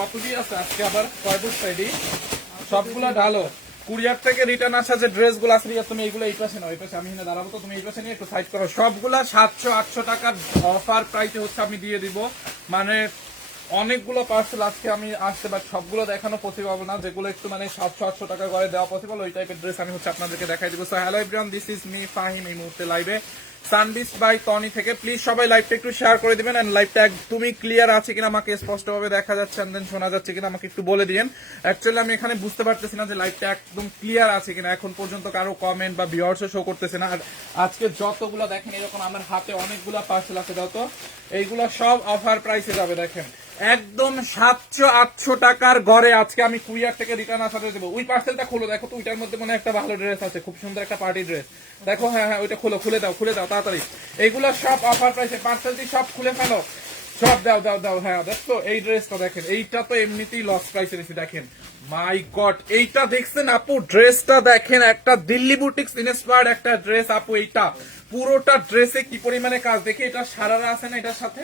কত দিয়ে আছে আজকে আবার কয়বুট সাইডি সবগুলা ঢালো। কুরিয়ার থেকে রিটার্ন আসা যে ড্রেস গুলো আছে তুমি এইগুলো এই পাশে নাও, এই পাশে আমি এখানে দাঁড়াবো তো তুমি এই পাশে নিয়ে একটু সাইড করো। সবগুলা 700-800 টাকার অফার প্রাইসে হচ্ছে আমি দিয়ে দিব। মানে অনেকগুলো পার্সেল আজকে আমি আসতে, বাট সবগুলো দেখানো পসিবল না। যেগুলো একটু মানে 700-800 টাকা করে দেওয়া পসিবল ওই টাইপের ড্রেস আমি হচ্ছে আপনাদেরকে দেখাই দিব। So hello everyone, this is me Fahim, এই মুহূর্তে লাইভে সানবিস বাই টনি থেকে। প্লিজ সবাই লাইভটা একটু শেয়ার করে দিবেন এন্ড লাইভটা একদমই ক্লিয়ার আছে কিনা, আমাকে স্পষ্টভাবে দেখা যাচ্ছে এন্ড দেন শোনা যাচ্ছে কিনা আমাকে একটু বলে দিন। অ্যাকচুয়ালি আমি এখানে বুঝতে পারতেছি না যে লাইভটা একদম ক্লিয়ার আছে কিনা, এখন পর্যন্ত কারো কমেন্ট বা ভিউয়ার্সও শো করতেছে না। আর আজকে যতগুলো দেখেন এরকম আমার হাতে অনেকগুলো পার্সেল আছে, দাও তো এইগুলো সব অফার প্রাইসে যাবে। দেখেন একদম 700-800 টাকার ঘরে আজকে আমি কুরিয়ার থেকে রিটার্ন আসাতে দেবো। ওই পার্সেলটা খোলো, দেখো তো ওইটার মধ্যে মনে একটা ভালো ড্রেস আছে, খুব সুন্দর একটা পার্টি ড্রেস। দেখো হ্যাঁ হ্যাঁ ওইটা খোলো, খুলে দাও তাড়াতাড়ি। এইগুলো সব অফার প্রাইসে, পার্সেলটি সব খুলে ফেলো, সব দাও। হ্যাঁ দেখো এই ড্রেসটা দেখেন, এইটা তো এমনিতেই লস প্রাইসে দিচ্ছি। দেখেন মাই গড, এইটা দেখছেন আপু, ড্রেসটা দেখেন, একটা দিল্লি বুটিক্স ইন্সপায়ার্ড একটা ড্রেস আপু। এইটা পুরোটা ড্রেসে কি পরিমাণে কাজ, দেখে এটা সারারা আছে না এটার সাথে,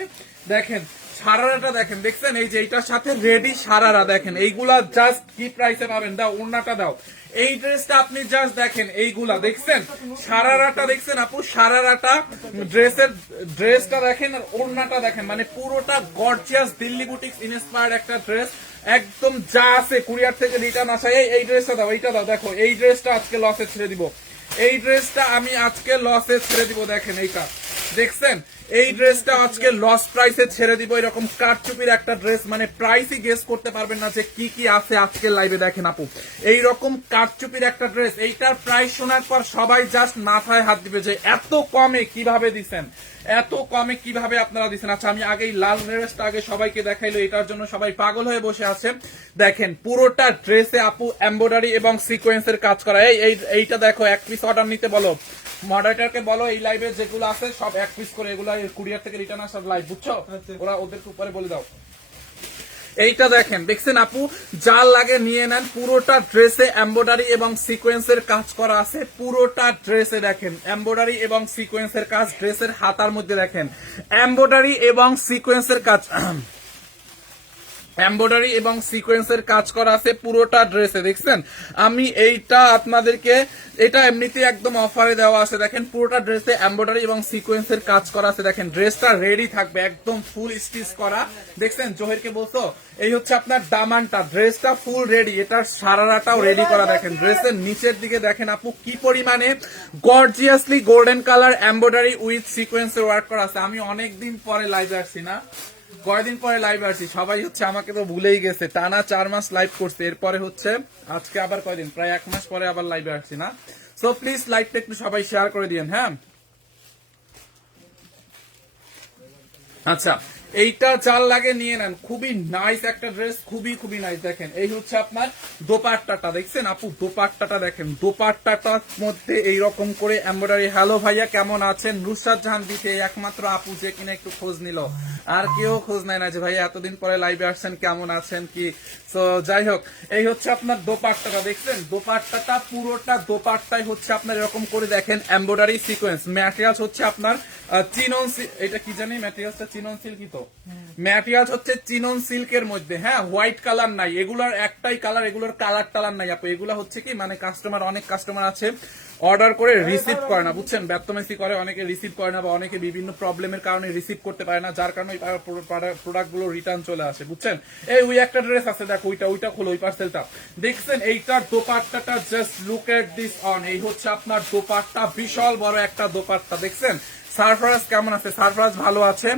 দেখেন সারারাটা দেখেন, দেখছেন এই যে এইটার সাথে রেডি সারারা দেখেন। এইগুলা জাস্ট কি প্রাইসে পাবেন, দাও ওড়নাটা দাও। এই ড্রেসটা আপনি জাস্ট দেখেন, এইগুলা দেখছেন সারারাটা দেখছেন আপু, সারারাটা ড্রেসটা দেখেন আর ওড়নাটা দেখেন, মানে পুরোটা গর্জিয়াস দিল্লি বুটিক্স ইন্সপায়ার্ড একটা ড্রেস। একদম যা আছে কুরিয়ার থেকে রিটার্ন আসা। এই ড্রেসটা দাও, এইটা দাও। দেখো এই ড্রেসটা আজকে লসে ছেড়ে দিব, এই ড্রেসটা আমি আজকে লসে ছেড়ে দিব। দেখেন এইটা দেখছেন, এই ড্রেসটা আজকে লস প্রাইসে ছেড়ে দিব। এরকম কারচুপির একটা ড্রেস, মানে প্রাইসই গেস করতে পারবেন না যে কি কি আছে আজকে লাইভে। দেখেন আপু এইরকম কারচুপির একটা ড্রেস, এইটার প্রাইস শোনার পর সবাই জাস্ট মাথায় হাত দিবে যে এত কমে কিভাবে দিচ্ছেন, এত কমে কিভাবে আপনারা দিচ্ছেন। আচ্ছা আমি আগে লাল ড্রেসটা আগে সবাইকে দেখাইলো, এটার জন্য সবাই পাগল হয়ে বসে আছে। দেখেন পুরোটা ড্রেসে আপু এমব্রয়ডারি এবং সিকোয়েন্সের কাজ করা। এইটা দেখো, এক পিস অর্ডার নিতে বলো, মডারেটরকে বলো এই লাইভে যেগুলো আছে সব এক পিস করে, এগুলা কুরিয়ার থেকে রিটার্ন আসার লাইভ, বুঝছো? ওরা ওদেরকে উপরে বলে দাও। এইটা দেখেন, দেখছেন আপু, যা লাগে নিয়ে নেন। পুরোটা ড্রেসে এমব্রয়ডারি এবং সিকোয়েন্সের কাজ করা আছে, পুরোটা ড্রেসে দেখেন এমব্রয়ডারি এবং সিকোয়েন্সের কাজ। ড্রেসের হাতার মধ্যে দেখেন এমব্রয়ডারি এবং সিকোয়েন্সের কাজ, এমব্রয়ডারি এবং সিকোয়েন্সের কাজ করা আছে পুরোটা ড্রেসে, দেখছেন? আমি এইটা আপনাদেরকে, এটা এমনিতে একদম অফারে দেওয়া আছে। দেখেন পুরোটা ড্রেসে এমব্রয়ডারি এবং সিকোয়েন্সের কাজ করা আছে। দেখেন ড্রেসটা রেডি থাকবে, একদম ফুল স্টিচ করা। দেখছেন জহিরকে বলছো, এই হচ্ছে আপনার দামানটা, ড্রেসটা ফুল রেডি, এটার সারারাটাও রেডি করা। দেখেন ড্রেসের নিচের দিকে দেখেন আপু কি পরিমাণে gorgeously golden colour embroidery with সিকোয়েন্সের ওয়ার্ক করা আছে। আমি অনেকদিন পরে লাইভে আসছি না, কয়দিন পরে লাইভ আসছি, সবাই হচ্ছে আমাকে তো ভুলেই গেছে। টানা 4 মাস লাইভ করছে, এরপরে হচ্ছে আজকে আবার কয়দিন, প্রায় 1 মাস পরে আবার লাইভে আসছি না। সো প্লিজ লাইভটা একটু সবাই শেয়ার করে দিন। হ্যাঁ আচ্ছা, এইটা চাল লাগে নিয়ে নেন, খুবই নাইস একটা ড্রেস, খুবই নাইস। দেখেন এই হচ্ছে আপনার দোপাট্টাটা, দেখছেন আপু দোপাট্টাটা দেখেন, দোপাট্টাটার মধ্যে এইরকম করে এমব্রয়ডারি। হ্যালো ভাইয়া কেমন আছেন? নুসরাত জাহান দিতে একমাত্র আপু যে কিনা একটু খোঁজ নিল, আর কেউ খোঁজ নেয় না যে ভাইয়া এতদিন পরে লাইভে আসছেন, কেমন আছেন কি। তো যাই হোক, এই হচ্ছে আপনার দোপাট্টাটা, দেখছেন দোপাট্টাটা, পুরোটা দোপাট্টাই হচ্ছে আপনার এরকম করে দেখেন এমব্রয়ডারি সিকোয়েন্স। ম্যাটেরিয়ালস হচ্ছে আপনার চিনন, এটা কি জানি ম্যাটেরিয়ালসটা, চিনন সিল্কই তো ম্যাটেরিয়ালস হচ্ছে, চিনন সিল্কের মধ্যে। হ্যাঁ হোয়াইট কালার নাই, এগুলার একটাই কালার, এগুলোর কালার টালার নাই আপু। এগুলা হচ্ছে কি মানে কাস্টমার, অনেক কাস্টমার আছে অর্ডার করে রিসিভ করে না, বুঝছেন, ব্যর্থমেসি করে, অনেকে রিসিভ করে না বা অনেকে বিভিন্ন প্রবলেমের কারণে রিসিভ করতে পারে না, যার কারণে প্রোডাক্ট গুলো রিটার্ন চলে আসে, বুঝছেন। এই ওই একটা ড্রেস আছে দেখো, ওইটা খোলো, ওই পার্সেলটা দেখছেন। এইটার দোপাট্টাটা just look at this on, এই হচ্ছে আপনার দোপাট্টা, বিশাল বড় একটা দোপাট্টা, দেখছেন। সারফরাজ কেমন আছে? সারফরাজ ভালো আছে।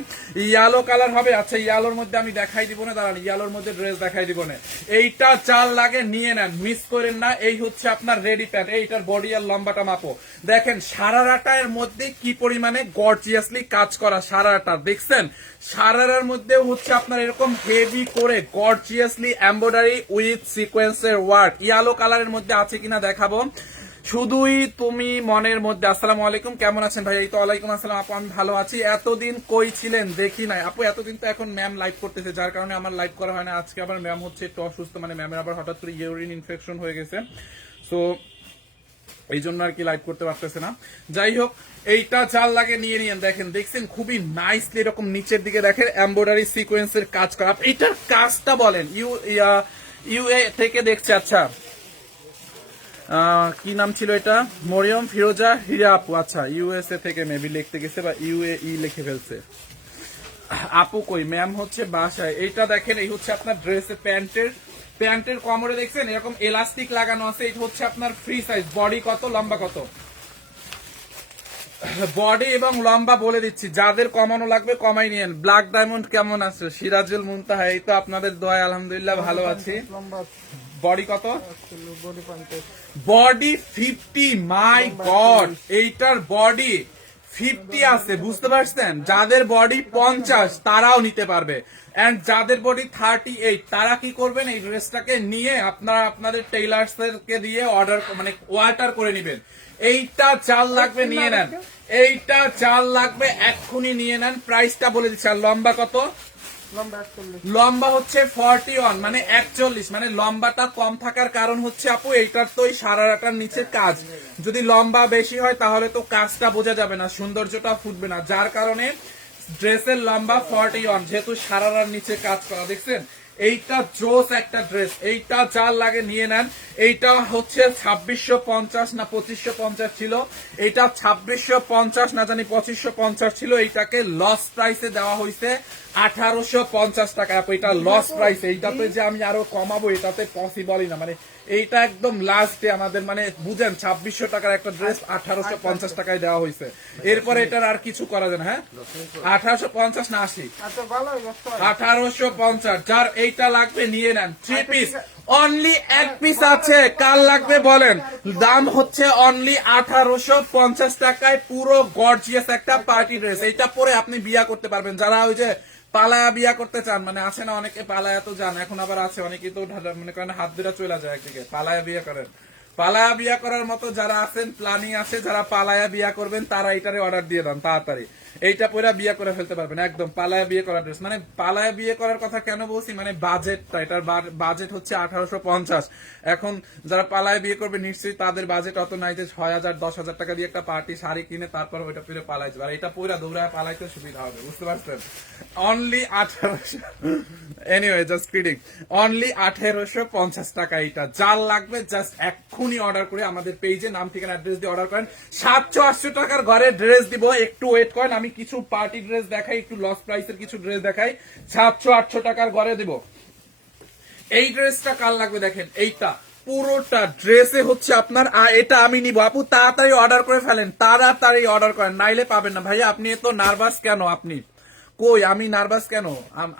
ইয়েলো কালার হবে, আচ্ছা ইয়েলোর মধ্যে আমি দেখাই দিব না, দাঁড়ান ইয়েলোর মধ্যে ড্রেস দেখাই দিব না। এইটা চাল লাগে নিয়ে নেন, মিস করেন না। এই হচ্ছে আপনার রেডি প্যান্ট, এইটার বডি আর লম্বাটা মাপো। দেখেন সারারাটার মধ্যে কি পরিমাণে গর্জিয়াসলি কাজ করা, সারারাটা দেখছেন। সারারার মধ্যে হচ্ছে আপনার এরকম হেভি করে গর্জিয়াসলি এমব্রয়ডারি উইথ সিকোয়েন্সের ওয়ার্ক। ইয়েলো কালারের মধ্যে আছে কিনা দেখাবো, শুধুই তুমি মনের মধ্যে। আসসালামু আলাইকুম, কেমন আছেন ভাই? এই তো ওয়ালাইকুম আসসালাম আপু, আমি ভালো আছি। এতদিন কই ছিলেন দেখি নাই আপু? এতদিন তো এখন ম্যাম লাইভ করতেছে, যার কারণে আমার লাইভ করা হয় না। আজকে আবার ম্যাম হচ্ছে একটু অসুস্থ, মানে ম্যামের আবার হঠাৎ করে ইউরিন ইনফেকশন হয়ে গেছে। সো এই জন্য আর কি লাইভ করতে পারতেছে না। যাই হোক, এইটা যার লাগে নিয়ে নিয়েন। দেখেন, দেখছেন খুবই নাইসলি এরকম নিচের দিকে দেখেন এমব্রয়ডারি সিকোয়েন্সের কাজ করা। এটার কাজটা বলেন ইউএ থেকে দেখছে। আচ্ছা, কি নাম ছিল এটা? মরিয়ম ফিরোজা হীরা আপু। আচ্ছা, ইউএসএ থেকে মেবি লিখতে গেছে বা ইউএই লিখে ফেলছে। আপু কই? ম্যাম হচ্ছে বাসায়। এইটা দেখেন, এই হচ্ছে আপনার ড্রেসের প্যান্টের কোমরে দেখছেন এরকম এলাস্টিক লাগানো আছে। এটা হচ্ছে আপনার ফ্রি সাইজ। বডি কত, লম্বা কত? বডি এবং লম্বা বলে দিচ্ছি, যাদের কমানো লাগবে কমাই নিয়েন। ব্ল্যাক ডায়মন্ড কেমন আছে? সিরাজুল মুনতাহা, এই তো আপনাদের দোয়ায় আলহামদুলিল্লাহ ভালো আছি। বডি কত? বডি 50। মাই গড, এইটার বডি 50 আছে, বুঝতে পারছেন? যাদের বডি 50 তারাও নিতে পারবে। এন্ড যাদের বডি 38 তারা কি করবেন, এই ড্রেসটাকে নিয়ে আপনারা আপনাদের টেইলার্সদেরকে দিয়ে অর্ডার মানে অর্ডার করে নেবেন। এইটা চাল লাগবে নিয়ে নেন, এইটা চাল লাগবে এক্ষুনি নিয়ে নেন। প্রাইসটা বলে দিচ্ছি। আর লম্বা কত? লম্বা হচ্ছে 41 মানে 41। মানে লম্বাটা কম থাকার কারণ হচ্ছে আপু এইটার তো ওই সারারাটার নিচে কাজ। যদি লম্বা বেশি হয় তাহলে তো কাজটা বোঝা যাবে না, সৌন্দর্যটা ফুটবে না, যার কারণে ড্রেসের লম্বা 41, যেহেতু সারারার নিচে কাজ করা। দেখছেন, এইটা জোস একটা ড্রেস। এইটা যার লাগে নিয়ে নেন। এইটা হচ্ছে 2650 না 2550 ছিল। এইটা 2650 না জানি 2550 ছিল। এইটাকে লস প্রাইসে দেওয়া হয়েছে 1850 টাকা। এটা লস প্রাইস। এইটাতে যে আমি আরো কমাবো এটাতে পসিবলই না। মানে এইটা একদম লাস্টে আমাদের মানে বুঝেন 2600 টাকার একটা ড্রেস 1850 টাকায় দেওয়া হয়েছে। এরপরে এটার আর কিছু করা যায় না। হ্যাঁ, 1850 না 80? 1850। যার এইটা লাগবে নিয়ে নেন। 3 পিস অনলি, এক পিস আছে। কার লাগবে বলেন? দাম হচ্ছে অনলি 1850 টাকায় পুরো গর্জিয়াস একটা পার্টি ড্রেস। এইটা পরে আপনি বিয়া করতে পারবেন। যারা ওই যে পালায়া বিয়া করতে চান, মানে আছে না অনেকে পালায়া তো যান, এখন আবার আছে অনেকে তো মনে করেন হাত ধরে চলে যায় একদিকে, পালায়া বিয়া করেন। পালায়া বিয়া করার মতো যারা আছেন, প্ল্যানিং আছে যারা পালায়া বিয়া করবেন, তারা এইটারে অর্ডার দিয়ে দেন তাড়াতাড়ি। এইটা পরে বিয়ে করে ফেলতে পারবেন একদম। পালায়া বিয়ে করার ড্রেস। মানে পালায়া বিয়ে করার কথা কেন বলছি, মানে বাজেটটা, এটার বাজেট হচ্ছে 1850। এখন যারা পালায়া বিয়ে করবে নিশ্চয়ই তাদের বাজেট অত নাই যে 6000 10,000 টাকা দিয়ে একটা পার্টি শাড়ি কিনে তারপর ওইটা পরে পালাই যাবে। আর এটা পরে দৌড়ায় পালাইতে সুবিধা হবে, বুঝতে পারছেন? Only 1800। Anyway, just kidding. Only 1850 টাকা এইটা। যার লাগবে জাস্ট এক্ষুনি অর্ডার করে আমাদের পেজে নাম ঠিকানা অ্যাড্রেস দিয়ে অর্ডার করেন। 700-800 টাকার ঘরে ড্রেস দিব, একটু ওয়েট করেন। আমি কিছু পার্টি ড্রেস দেখাই, একটু লস প্রাইসের কিছু ড্রেস দেখাই। 700-800 টাকার ঘরে দিব। এই ড্রেসটা কার লাগবে দেখেন, এইটা পুরোটা ড্রেসে হচ্ছে আপনার। এটা আমি নিব আপু, তাড়াতাড়ি অর্ডার করে ফেলেন, তাড়াতাড়ি অর্ডার করেন, নাইলে পাবেন না। ভাইয়া আপনি এত নার্ভাস কেন? আপনি কই? আমি নার্ভাস কেন?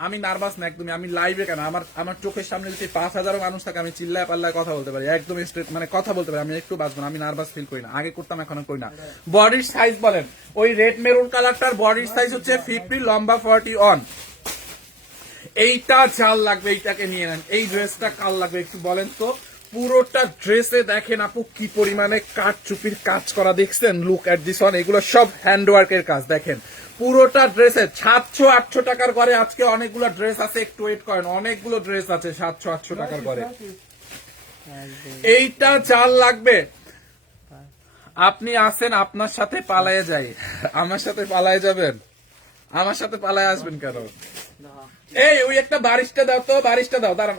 আমি নার্ভাস না একদমই। আমি লাইভে কেন? আমার চোখের সামনে যদি 5000 মানুষ থাকে আমি চিল্লায় পাল্লায় কথা বলতে পারি, একদম স্ট্রেট মানে কথা বলতে পারি। আমি একটু বাঁচবো না, আমি নার্ভাস ফিল করি না। আগে করতাম, এখন করি না। বডির সাইজ বলেন। ওই রেড মেরুন কালারটার বডির সাইজ হচ্ছে 50, লম্বা 41। এইটা চাল লাগবে, এইটাকে নিয়ে নেন। এই ড্রেসটা কাল লাগবে একটু বলেন তো? পুরোটা ড্রেসে দেখেন আপু কি পরিমাণে কাট চুপির কাজ করা, দেখছেন? Look at this one. এগুলো সব হ্যান্ডওয়ার্কের কাজ। দেখেন পুরোটা ড্রেসে 700-800 টাকার ঘরে আজকে অনেকগুলো ড্রেস আছে, একটু ওয়েট করেন। অনেকগুলো ড্রেস আছে 700-800 টাকার ঘরে। এইটা চাল লাগবে। আপনি আসেন, আপনার সাথে পালায়ে যাই। আমার সাথে পালায়ে যাবেন? আমার সাথে পালায়ে আসবেন কেন? এই ওই একটা বারিশটা দাও তো, বারিশটা দাও। দাঁড়ান,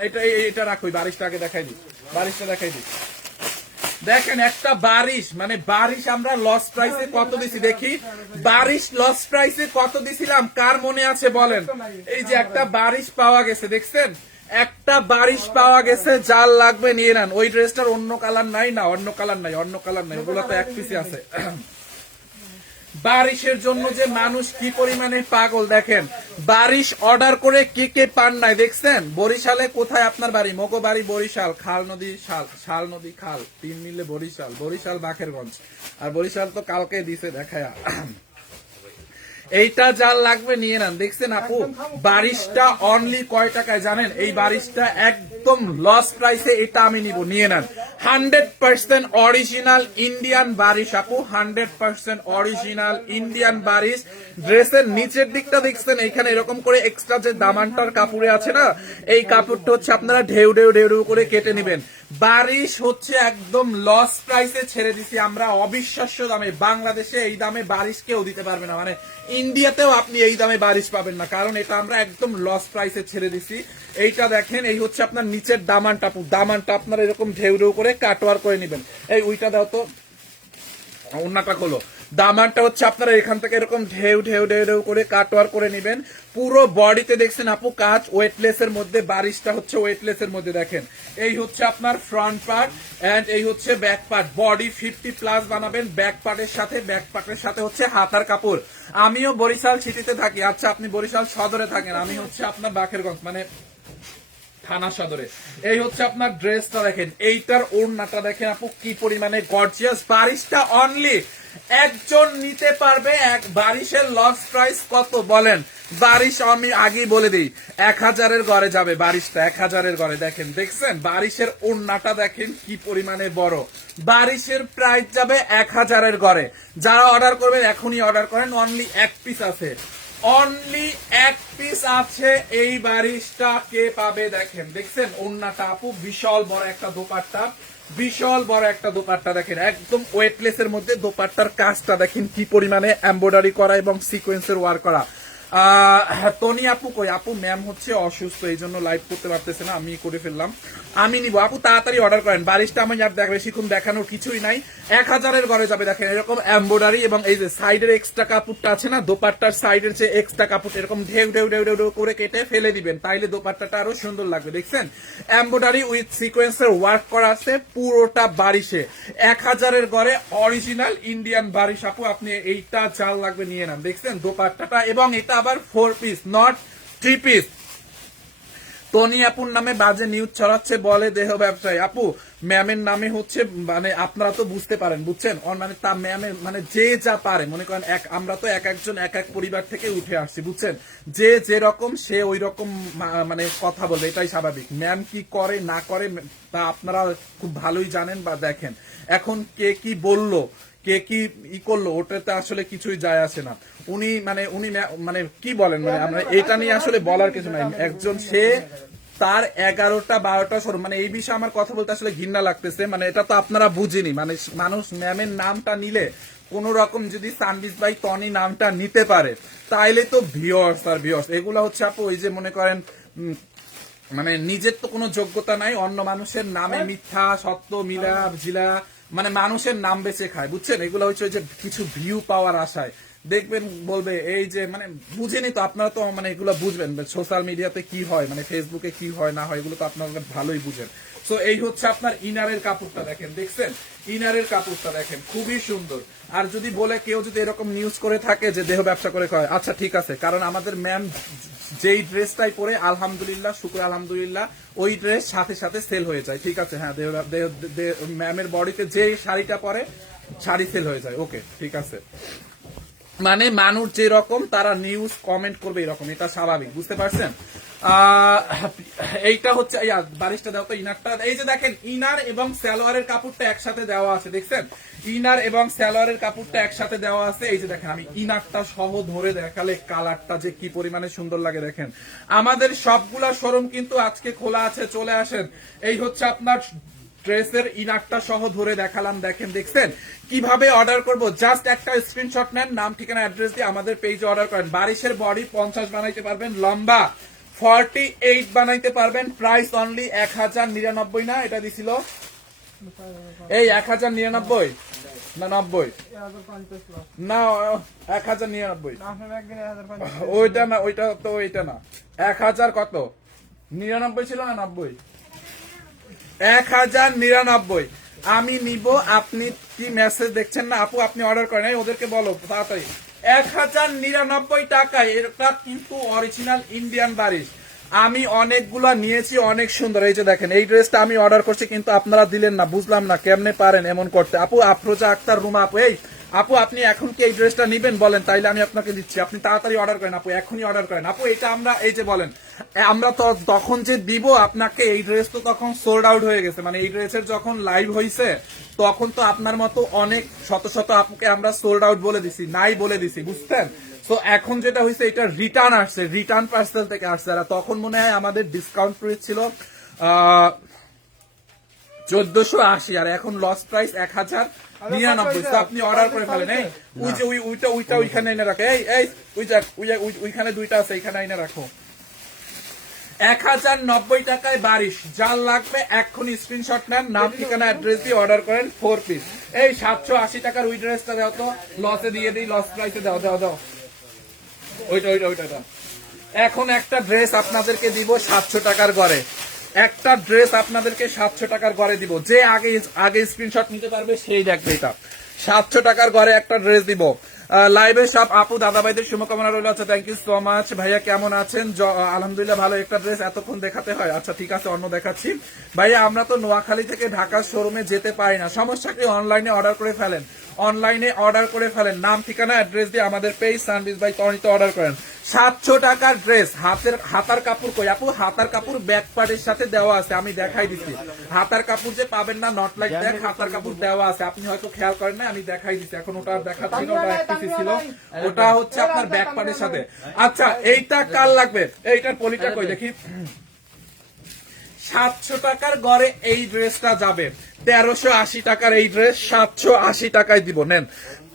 এটা রাখো, বারিশটা আগে দেখাই দিই, বারিশটা দেখাই দিই। দেখেন একটা বারিশ, মানে বারিশ আমরা লস প্রাইসে কত দিছি দেখি। বারিশ লস প্রাইসে কত দিছিলাম কার মনে আছে বলেন? এই যে একটা বারিশ পাওয়া গেছে, দেখছেন? একটা বারিশ পাওয়া গেছে। যার লাগবে নিয়ে নেন। ওই ড্রেসটার অন্য কালার নাই না, অন্য কালার নাই, অন্য কালার নাই, ওগুলো তো এক পিসে আছে। বারিশের জন্য যে মানুষ কি পরিমাণে পাগল দেখেন। বারিশ অর্ডার করে কে কে পান নাই দেখছেন? বরিশালে কোথায় আপনার বাড়ি? মগো বাড়ি বরিশাল, খাল নদী শাল নদী খাল 3 মিলে বরিশাল, বরিশাল বাকেরগঞ্জ। আর বরিশাল তো কালকে দিছে দেখায়া। এইটা যার লাগবে নিয়ে নেন। দেখছেন আপু বারিশটা অনলি কয় টাকায় জানেন? এই বারিশটা একদম লস প্রাইসে, এটা আমি নিব, নিয়ে নেন। 100% অরিজিনাল ইন্ডিয়ান বারিশ আপু, 100% অরিজিনাল ইন্ডিয়ান বারিশ। ড্রেসের নিচের দিকটা দেখছেন, এখানে এরকম করে এক্সট্রা যে দামানটার কাপড়ে আছে না, এই কাপড়টা হচ্ছে আপনারা ঢেউ ঢেউ ঢেউ ঢেউ করে কেটে নেবেন। বারিশ হচ্ছে একদম লস প্রাইসে ছেড়ে দিছি আমরা, অবিশ্বাস্য দামে। বাংলাদেশে এই দামে বারিশ কেউ দিতে পারবে না, মানে ইন্ডিয়াতেও আপনি এই দামে বারিশ পাবেন না, কারণ এটা আমরা একদম লস প্রাইসে ছেড়ে দিছি। এইটা দেখেন, এই হচ্ছে আপনার নিচের দামানটা, দামানটা আপনার এরকম ঢেউ ঢেউ করে কাটওয়ার করে নেবেন। এই উইটা দাও তো, ওন্নাটা খোলো। দামানটা হচ্ছে আপনারা এখান থেকে এরকম ঢেউ ঢেউ ঢেউ ঢেউ করে কাটওয়ার করে নেবেন। পুরো বডিতে দেখছেন আপু কাজ, ওয়েটলেস এর মধ্যে, বারিশটা হচ্ছে ওয়েটলেস এর মধ্যে। দেখেন এই হচ্ছে আপনার ফ্রন্ট পার্ট এন্ড এই হচ্ছে ব্যাক পার্ট। বডি 50+ বানাবেন ব্যাক পার্টের সাথে, ব্যাক পার্টের সাথে হচ্ছে হাতার কাপড়। আমিও বরিশাল সিটিতে থাকি, আচ্ছা আপনি বরিশাল সদরে থাকেন, আমি হচ্ছে আপনার বাকেরগঞ্জ মানে থানা সদরে। এই হচ্ছে আপনার ড্রেসটা দেখেন, এইটার ওড়নাটা দেখেন আপু কি পরিমানে গর্জিয়াস। বারিশটা অনলি একজন নিতে পারবে। এক বারিশের লস প্রাইস কত বলেন? বারিশ আমি আগেই বলে দিই 1000-এর ঘরে যাবে বারিশটা, 1000-এর ঘরে। দেখেন, দেখছেন বারিশের ওড়নাটা দেখেন কি পরিমানে বড়। বারিশের প্রাইস যাবে 1000-এর ঘরে। যারা অর্ডার করবেন এখনই অর্ডার করেন, অনলি এক পিস আছে, অনলি এক পিস আছে। এই বারিশটা কে পাবে? দেখেন, দেখছেন ওড়নাটা আপু বিশাল বড় একটা দোপাট্টা, বিশাল বড় একটা দোপাট্টা। দেখেন একদম ওয়েটলেস এর মধ্যে দোপাট্টার কাজটা দেখেন কি পরিমানে এমব্রয়ডারি করা এবং সিকোয়েন্সের ওয়ার্ক করা। টনি আপু কই? আপু ম্যাম হচ্ছে অসুস্থ, এই জন্য লাইভ করতে পারতেছে না, আমি করে ফেললাম। আমি নিব আপু, তাড়াতাড়ি অর্ডার করেন। বারিশটা আমি আর বেশিক্ষণ দেখানোর কিছুই নাই, 1000-এর ঘরে যাবে। দেখেন এরকম এমব্রয়ডারি এবং এই যে সাইডের এক্সট্রা কাপড়টা আছে না, দোপাট্টার সাইডের যে এক্সট্রা কাপড় এরকম ঢেউ ঢেউ ঢেউ ঢেউ করে কেটে ফেলে দিবেন, তাইলে দোপাট্টাটা আরো সুন্দর লাগবে। দেখছেন এমব্রয়ডারি উইথ সিকোয়েন্সের ওয়ার্ক করা আছে পুরোটা বারিশে। 1000-এর ঘরে অরিজিনাল ইন্ডিয়ান বারিশ আপু, আপনি এইটা চাল লাগবে নিয়ে নেন। দেখছেন দোপাট্টাটা, এবং এটা আবার 4 পিস নট 3 পিস। টনি আপুর নামে বাজে নিউজ ছড়াচ্ছে, বলে দেহ ব্যবসায়ী। আপু ম্যামের নামে হচ্ছে, মানে আপনারা তো বুঝতে পারেন, বুঝছেন, মানে তা ম্যামের মানে যে যা পারে, মনে করেন আমরা তো এক একজন এক এক পরিবার থেকে উঠে আসছি, বুঝছেন, যে যেরকম সে ওই রকম মানে কথা বলবে, এটাই স্বাভাবিক। ম্যাম কি করে না করে তা আপনারা খুব ভালোই জানেন বা দেখেন। এখন কে কি বললো, কে কি করলো, ওটাতে আসলে কিছুই যায় আসে না। উনি মানে কি বলেন, মানে আমরা এটা নিয়ে আসলে বলার কিছু নাই। একজন সে তার 11টা 12টা শোরুম, মানে এই বিষয়ে আমার কথা বলতে আসলে ঘৃণা লাগতেছে। মানে এটা তো আপনারা বুঝিনি, মানে মানুষ ম্যামের নামটা নিলে কোন রকম যদি সানবিজ বাই টনি নামটা নিতে পারে, তাইলে তো ভিউয়ার্স আর ভিউয়ার্স এগুলা হচ্ছে আপু ওই যে মনে করেন মানে নিজের তো কোনো যোগ্যতা নাই, অন্য মানুষের নামে মিথ্যা সত্য মিলা জিলা মানে মানুষের নাম বেঁচে খায়, বুঝছেন। এগুলো হচ্ছে ওই যে কিছু ভিউ পাওয়ার আশায় দেখবেন বলবে এই যে, মানে বুঝেনি তো আপনারা, তো মানে এগুলো বুঝবেন সোশ্যাল মিডিয়াতে কি হয়, মানে ফেসবুকে কি হয় না হয়, এগুলো তো আপনারা ভালোই বুঝেন। সো এই হচ্ছে আপনার ইনারের কাপড়টা দেখেন, দেখছেন ইনারের কাপড়টা দেখেন খুবই সুন্দর। আর যদি বলে কেউ যদি এরকম নিউজ করে থাকে যে দেহ ব্যবসা করে খায়, আচ্ছা ঠিক আছে, কারণ আমাদের ম্যাম যেই ড্রেসটাই পরে আলহামদুলিল্লাহ শুক্র আলহামদুলিল্লাহ ওই ড্রেস সাথে সাথে সেল হয়ে যায়, ঠিক আছে। হ্যাঁ, ম্যামের বডিতে যে শাড়িটা পরে শাড়ি সেল হয়ে যায়, ওকে ঠিক আছে। মানে মানুষ যে রকম তারা নিউজ কমেন্ট করবে এরকম, এটা স্বাভাবিক, বুঝতে পারছেন। এইটা হচ্ছে বারিশটা দাও তো, ইনারটা এই যে দেখেন, ইনার এবং সালোয়ারের কাপড়টা একসাথে দেওয়া আছে, দেখছেন ইনার এবং সালোয়ারের কাপড়টা একসাথে দেওয়া আছে। এই যে দেখেন, আমি ইনারটা সহ ধরে দেখালে কালারটা যে কি পরিমাণে সুন্দর লাগে দেখেন। আমাদের সবগুলা শোরুম কিন্তু আজকে খোলা আছে, চলে আসেন। এই হচ্ছে আপনার ড্রেসের ইনারটা সহ ধরে দেখালাম, দেখেন দেখছেন। কিভাবে অর্ডার করব? জাস্ট একটা স্ক্রিনশট নেন, নাম ঠিকানা অ্যাড্রেস দিয়ে আমাদের পেজে অর্ডার করেন। বারিশের বডি 50 বানাইতে পারবেন, লম্বা 48 বানাইতে পারবেন। প্রাইস অনলি 1099 না, এটা দিছিল এই 1099 না 90 না 1099, ওইটা না, ওইটা তো ওইটা না, 1000 কত 99 ছিল না 90? 1099 আমি নিব। আপনি কি মেসেজ দেখছেন না আপু? আপনি অর্ডার করেন, ওদেরকে বলো তাড়াতাড়ি। 1099 টাকায়, এটা কিন্তু অরিজিনাল ইন্ডিয়ান বারিশ। আমি অনেকগুলা নিয়েছি, অনেক সুন্দর। এই যে দেখেন, এই ড্রেসটা আমি অর্ডার করছি কিন্তু আপনারা দিলেন না, বুঝলাম না কেমনে পারেন এমন করতে। আপু আফরোজা আক্তার রুমা আপু, এই আপু আপনি এখন কি এই ড্রেসটা নিবেন বলেন, তাইলে আমি আপনাকে দিচ্ছি। আপনি তাড়াতাড়ি অর্ডার করেন আপু, এখনই অর্ডার করেন আপু। এটা আমরা এই যে বলেন, আমরা তো তখন যে দিব আপনাকে এই ড্রেস তো তখন সোল্ড আউট হয়ে গেছে, মানে এই ড্রেসের যখন লাইভ হয়েছে তখন তো আপনার মতো অনেক শত শত আপুকে আমরা সোল্ড আউট বলে দিছি, নাই বলে দিছি, বুঝতেন। তো এখন যেটা হয়েছে, এটা রিটার্ন আসছে, রিটার্ন পার্সেল থেকে আসছে। আর তখন মনে হয় আমাদের ডিসকাউন্ট প্রাইস ছিল 1480 আর এখন লস প্রাইস 1099। তো আপনি অর্ডার করে ফেলেন। এই ওই যে ওইটা ওইখানে এনে রাখো। এই ওইখানে দুইটা আছে, এইখানে এনে রাখো। 1090 টাকায় বারিশ। যার লাগবে এক্ষুনি স্ক্রিনশট নেন, নাম ঠিকানা অ্যাড্রেস দিয়ে অর্ডার করেন 4 পিস। এই 780 টাকার ওই ড্রেসটা দাও তো, লসে দিয়ে দিই, লস প্রাইসে দাও। ওইটা এখন একটা ড্রেস আপনাদেরকে দিব 700 টাকার ঘরে। একটা ড্রেস আপনাদেরকে 700 টাকার ঘরে দিব। যে আগে স্ক্রিনশট নিতে পারবে সেই দেখবে। এটা 700 টাকার ঘরে একটা ড্রেস দিব। লাইভে সব আপু দাদা ভাইদের শুভকামনা রইল। আচ্ছা, থ্যাংক ইউ সো মাচ। ভাইয়া কেমন আছেন? আলহামদুলিল্লাহ ভালো। একটা ড্রেস এতক্ষণ দেখাতে হয়? আচ্ছা ঠিক আছে, অন্য দেখাচ্ছি। ভাইয়া আমরা তো নোয়াখালী থেকে ঢাকার শোরুমে যেতে পারি না, সমস্যা কি? অনলাইনে অর্ডার করে ফেলেন। নাম ঠিকানা অ্যাড্রেস দিয়ে আমাদের পেজ সানবিজ বাই তনিতে অর্ডার করেন। 700 টাকার ড্রেস। হাতার কাপড় কই আপু? হাতার কাপড় ব্যাক পার্টের সাথে দেওয়া আছে, আমি দেখাই দিচ্ছি। হাতার কাপড় যে পাবেন না, নট লাইক ব্যাক, হাতার কাপড় দেওয়া আছে, আপনি হয়তো খেয়াল করেন না, আমি দেখাই দিচ্ছি। এখন ওটা দেখাচ্ছি না, ওটা একটি ছিল, ওটা হচ্ছে আপনার ব্যাক পার্টের সাথে। আচ্ছা, এইটা কার লাগবে? এইটার পলিটা কই দেখি। 700 টাকার গড়ে এই ড্রেসটা যাবে। 1380 টাকার এই ড্রেস 780 টাকায় দিব। নেন,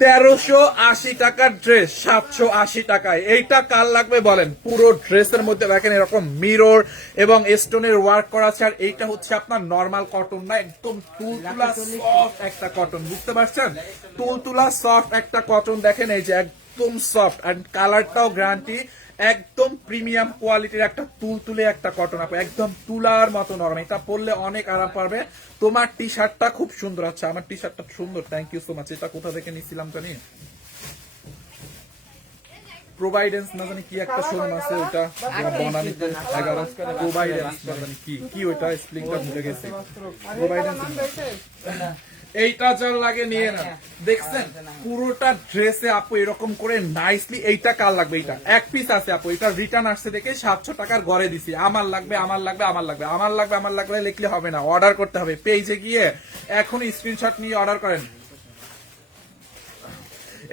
1380 টাকার ড্রেস 780 টাকায়। এইটা কার লাগবে বলেন? পুরো ড্রেসের মধ্যে দেখেন এরকম মিরর এবং স্টোনের ওয়ার্ক করা আছে। আর এইটা হচ্ছে আপনার নর্মাল কটন না, একদম তুলতুলা সফট একটা কটন, বুঝতে পারছেন? তুলতুলা সফট একটা কটন। দেখেন এই যে একদম সফট, আর কালারটাও গ্যারান্টি, একদম প্রিমিয়াম কোয়ালিটির একটা তুলতুলে একটা কটন আপু, একদম তুলার মতো নরম। এটা পরলে অনেক আরাম পাবে। তোমার টি শার্টটা খুব সুন্দর। আচ্ছা, আমার টি শার্টটা সুন্দর, থ্যাংক ইউ সো মাচ। এটা কোথা থেকে নিছিলাম জানি? প্রোভাইডেন্স না জানি কি একটা শোরুম আছে, ওটা বনানীতে 11 প্রোভাইডেন্স না জানি কি ওইটা স্প্লিংটা ভুলে গেছি। প্রোভাইডেন্স এইটা যার লাগে নিয়ে না। দেখছেন পুরোটা ড্রেসে আপু এরকম করে নাইসলি। এইটা কার লাগবে? এইটা এক পিস আছে আপু, এটা রিটার্ন আসছে দেখে 700 টাকার ঘরে দিছি। আমার লাগবে লিখলে হবে না, অর্ডার করতে হবে। পেজে গিয়ে এখন স্ক্রিনশট নিয়ে অর্ডার করেন।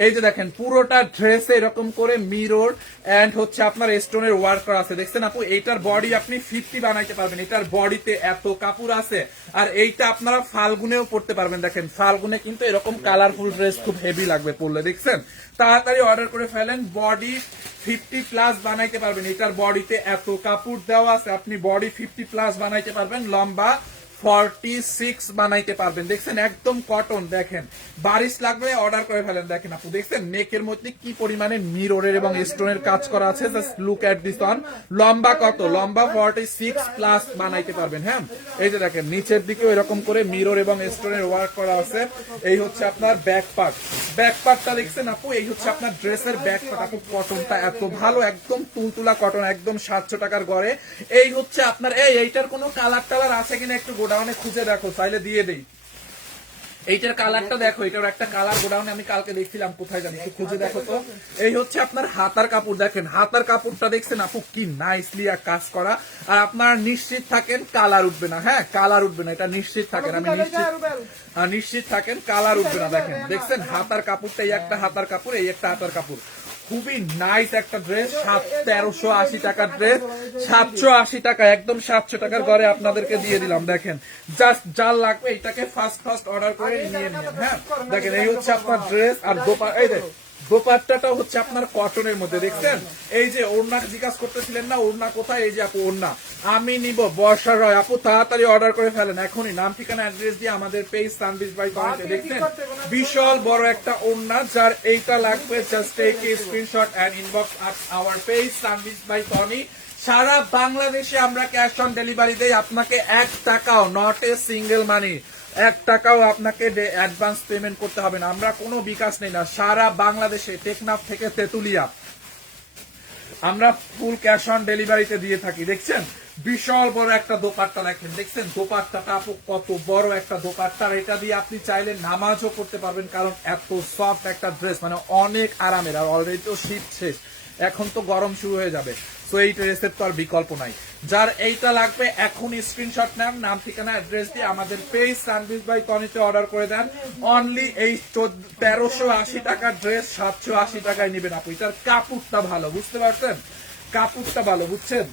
এই যে দেখেন পুরোটা ড্রেসে এরকম করে মিরর এন্ড হচ্ছে আপনার স্টোনের ওয়ার্ক করা আছে, দেখছেন আপু? এইটার বডি আপনি 50 বানাইতে পারবেন। এটার বডিতে এত কাপড় আছে। আর এইটা আপনারা ফাল্গুনেও পড়তে পারবেন। দেখেন ফাল্গুনে কিন্তু এরকম কালারফুল ড্রেস খুব হেভি লাগবে পরলে, দেখছেন? তাড়াতাড়ি অর্ডার করে ফেলেন। বডি 50+ বানাইতে পারবেন। এটার বডিতে এত কাপড় দেওয়া আছে, আপনি বডি 50+ বানাইতে পারবেন, লম্বা 46 বানাইতে পারবেন। দেখছেন একদম কটন। দেখেন বারিশ লাগবে, অর্ডার করে ফেলেন। দেখেন আপু, দেখছেন নেকের মধ্যে কি পরিমাণে মিররের এবং স্টোনের কাজ করা আছে। Just look at this one. লম্বা কত? লম্বা 46+ বানাইতে পারবেন। হ্যাঁ, এই যে দেখেন নিচের দিকেও এরকম করে মিরর এবং স্টোনের ওয়ার্ক করা আছে। এই হচ্ছে আপনার ব্যাক পার্টটা দেখছেন আপু? এই হচ্ছে আপনার ড্রেসের ব্যাক পার্ট। আপু কটনটা এত ভালো, একদম তুলতুলা কটন, একদম 700 টাকার গড়ে। এই হচ্ছে আপনার এইটার কোনো কালার আছে কিনা একটু গোডাউনে খুঁজে দেখো, চাইলে দিয়ে দেই। এইটার কালারটা দেখো, এটার একটা কালার গোডাউনে আমি কালকে দেখছিলাম, কোথায় জানি, একটু খুঁজে দেখো তো। এই হচ্ছে আপনার হাতার কাপড়। দেখেন হাতার কাপড়টা দেখছেন আপু কি নাইসলি কাজ করা। আর আপনার নিশ্চিত থাকেন কালার উঠবে না। হ্যাঁ, কালার উঠবে না, এটা নিশ্চিত থাকেন। আমি নিশ্চিত থাকেন কালার উঠবে না। দেখছেন হাতার কাপড়টা, এই একটা হাতার কাপড়, এই একটা হাতার কাপড়। খুবই নাইস একটা ড্রেস। 1380 টাকার ড্রেস 780 টাকা, একদম 700 টাকার ঘরে আপনাদেরকে দিয়ে দিলাম। দেখেন জাস্ট যার লাগবে এটাকে ফার্স্ট অর্ডার করে নিয়ে নিন। হ্যাঁ, দেখেন এই হচ্ছে আপনার ড্রেস। আর এই দোপাট্টাটা হচ্ছে আপনার কটনের মধ্যে, দেখছেন? এই যে ওড়না জিজ্ঞাসা করতেছিলেন না, ওড়না কোথায়? এই যে আপু ওড়না আমি নিব। বর্ষা রয় আপু, তাড়াতাড়ি অর্ডার করে ফেলেন এখনই, নাম ঠিকানা অ্যাড্রেস দিয়ে আমাদের পেজ সানবিজ বাই তনিতে। দেখছেন বিশাল বড় একটা ওড়না। যার এইটা লাগবে just take a screenshot and inbox at our page সানবিজ বাই তনি। সারা বাংলাদেশে আমরা ক্যাশ অন ডেলিভারি দেই। আপনাকে 1 টাকাও, নট এ সিঙ্গেল মানি, 1 টাকাও আপনাকে অ্যাডভান্স পেমেন্ট করতে হবে না। আমরা কোনো বিকাশ নেই না। সারা বাংলাদেশে টেকনাফ থেকে তেতুলিয়া আমরা ফুল ক্যাশ অন ডেলিভারিতে দিয়ে থাকি। দেখছেন বিশাল বড় একটা দোপাট্টা। দেখছেন দোপাট্টাটা আপু কত বড় একটা দোপাট্টা। এটা দিয়ে আপনি চাইলে নামাজও করতে পারবেন, কারণ এত সফট একটা ড্রেস, মানে অনেক আরামের। আর অলরেডি তো শীত শেষ, এখন তো গরম শুরু হয়ে যাবে। তো এই ড্রেসের তো আর বিকল্প নাই। যার এইটা লাগবে এখন স্ক্রিনশট নেন, নাম ঠিকানা অ্যাড্রেস দিয়ে আমাদের পেজ সানবিজ বাই তনিতে অর্ডার করে দেন। অনলি এই 1380 টাকার ড্রেস 780 টাকায় নেবেন আপু। এটার কাপড়টা ভালো, বুঝতে পারছেন? কাপড়টা ভালো, বুঝছেন?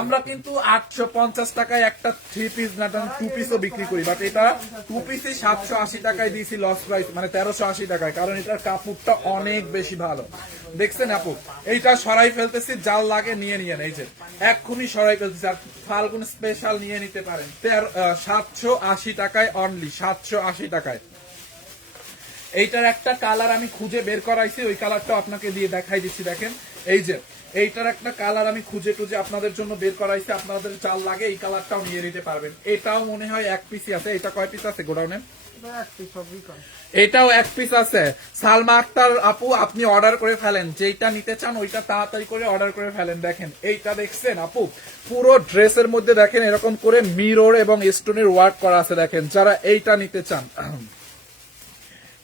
আমরা কিন্তু 850 টাকায় একটা 3 পিস না 2 পিসও বিক্রি করি, বাট এটা 2 পিসই 780 টাকায় দিয়েছি লস প্রাইস, মানে 1380 টাকায়, কারণ এটার কাপড়টা অনেক বেশি ভালো। দেখছেন আপু, এইটা সরাই ফেলতেছি, জাল লাগে নিয়ে নিয়েন, এই যে এক্ষুনি সরাই ফেলতেছি। আর ফাল্গুন স্পেশাল নিয়ে নিতে পারেন 780 টাকায়, অনলি 780 টাকায়। এইটার একটা কালার আমি খুঁজে বের করাইছি, ওই কালারটা আপনাকে দিয়ে দেখাই দিচ্ছি। দেখেন এই যে এইটার একটা কালার আমি খুঁজে টুজে আপনাদের জন্য বের করাইছি, আপনাদের চাল লাগে এই কালারটাও নিয়ে নিতে পারবেন। এটাও মনে হয় এক পিসই আছে। এটা কয় পিস আছে গোডাউনে? এটাও এক পিস আছে। সালমা আক্তার আপু, আপনি অর্ডার করে ফেলেন, যেটা নিতে চান ওইটা তাড়াতাড়ি করে অর্ডার করে ফেলেন। দেখেন এইটা দেখছেন আপু, পুরো ড্রেসের মধ্যে দেখেন এরকম করে মিরর এবং স্টোনের ওয়ার্ক করা আছে। দেখেন যারা এইটা নিতে চান,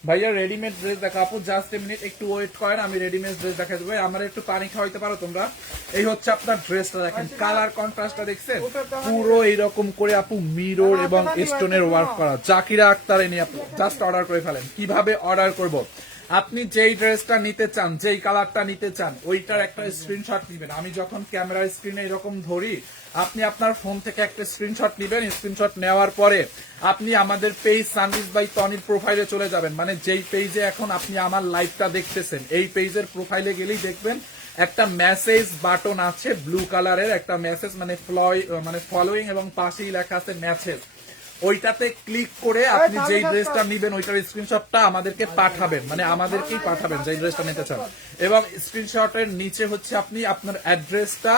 ভাইয়া রেডিমেড ড্রেস দেখা। আপু জাস্ট এ মিনিট, একটু ওয়েট করেন, আমি রেডিমেড ড্রেস দেখা দেবো। আমার একটু পানি খাওয়াইতে পারো তোমরা? এই হচ্ছে আপনার ড্রেসটা, দেখেন কালার কন্ট্রাস্টটা দেখছেন, পুরো এইরকম করে আপু মিরর এবং স্টোনের ওয়ার্ক করা। জাকিরা আক্তার এনে আপু জাস্ট অর্ডার করে ফেলেন। কিভাবে অর্ডার করব? আপনি যেই ড্রেসটা নিতে চান, যেই কালারটা নিতে চান, ওইটার একটা স্ক্রিনশট নিবেন। আমি যখন ক্যামেরার স্ক্রিনে এরকম ধরি, আপনি আপনার ফোন থেকে একটা স্ক্রিনশট নিবেন। স্ক্রিনশট নেওয়ার পরে আপনি আমাদের পেজ সানভিজ বাই টনির প্রোফাইলে চলে যাবেন, মানে যেই পেজে এখন আপনি আমার লাইভটা দেখতেছেন, এই পেজের প্রোফাইলে গেলেই দেখবেন একটা মেসেজ বাটন আছে ব্লু কালারের, একটা মেসেজ মানে ফলোইং এবং পাশেই লেখা আছে মেসেজ। ওইটাতে ক্লিক করে আপনি যেই ড্রেসটা নিবেন ওইটার স্ক্রিনশটটা আমাদেরকে পাঠাবেন, মানে আমাদেরকেই পাঠাবেন যেই ড্রেসটা নিতে চান। এবং স্ক্রিনশটের নিচে হচ্ছে আপনি আপনার অ্যাড্রেসটা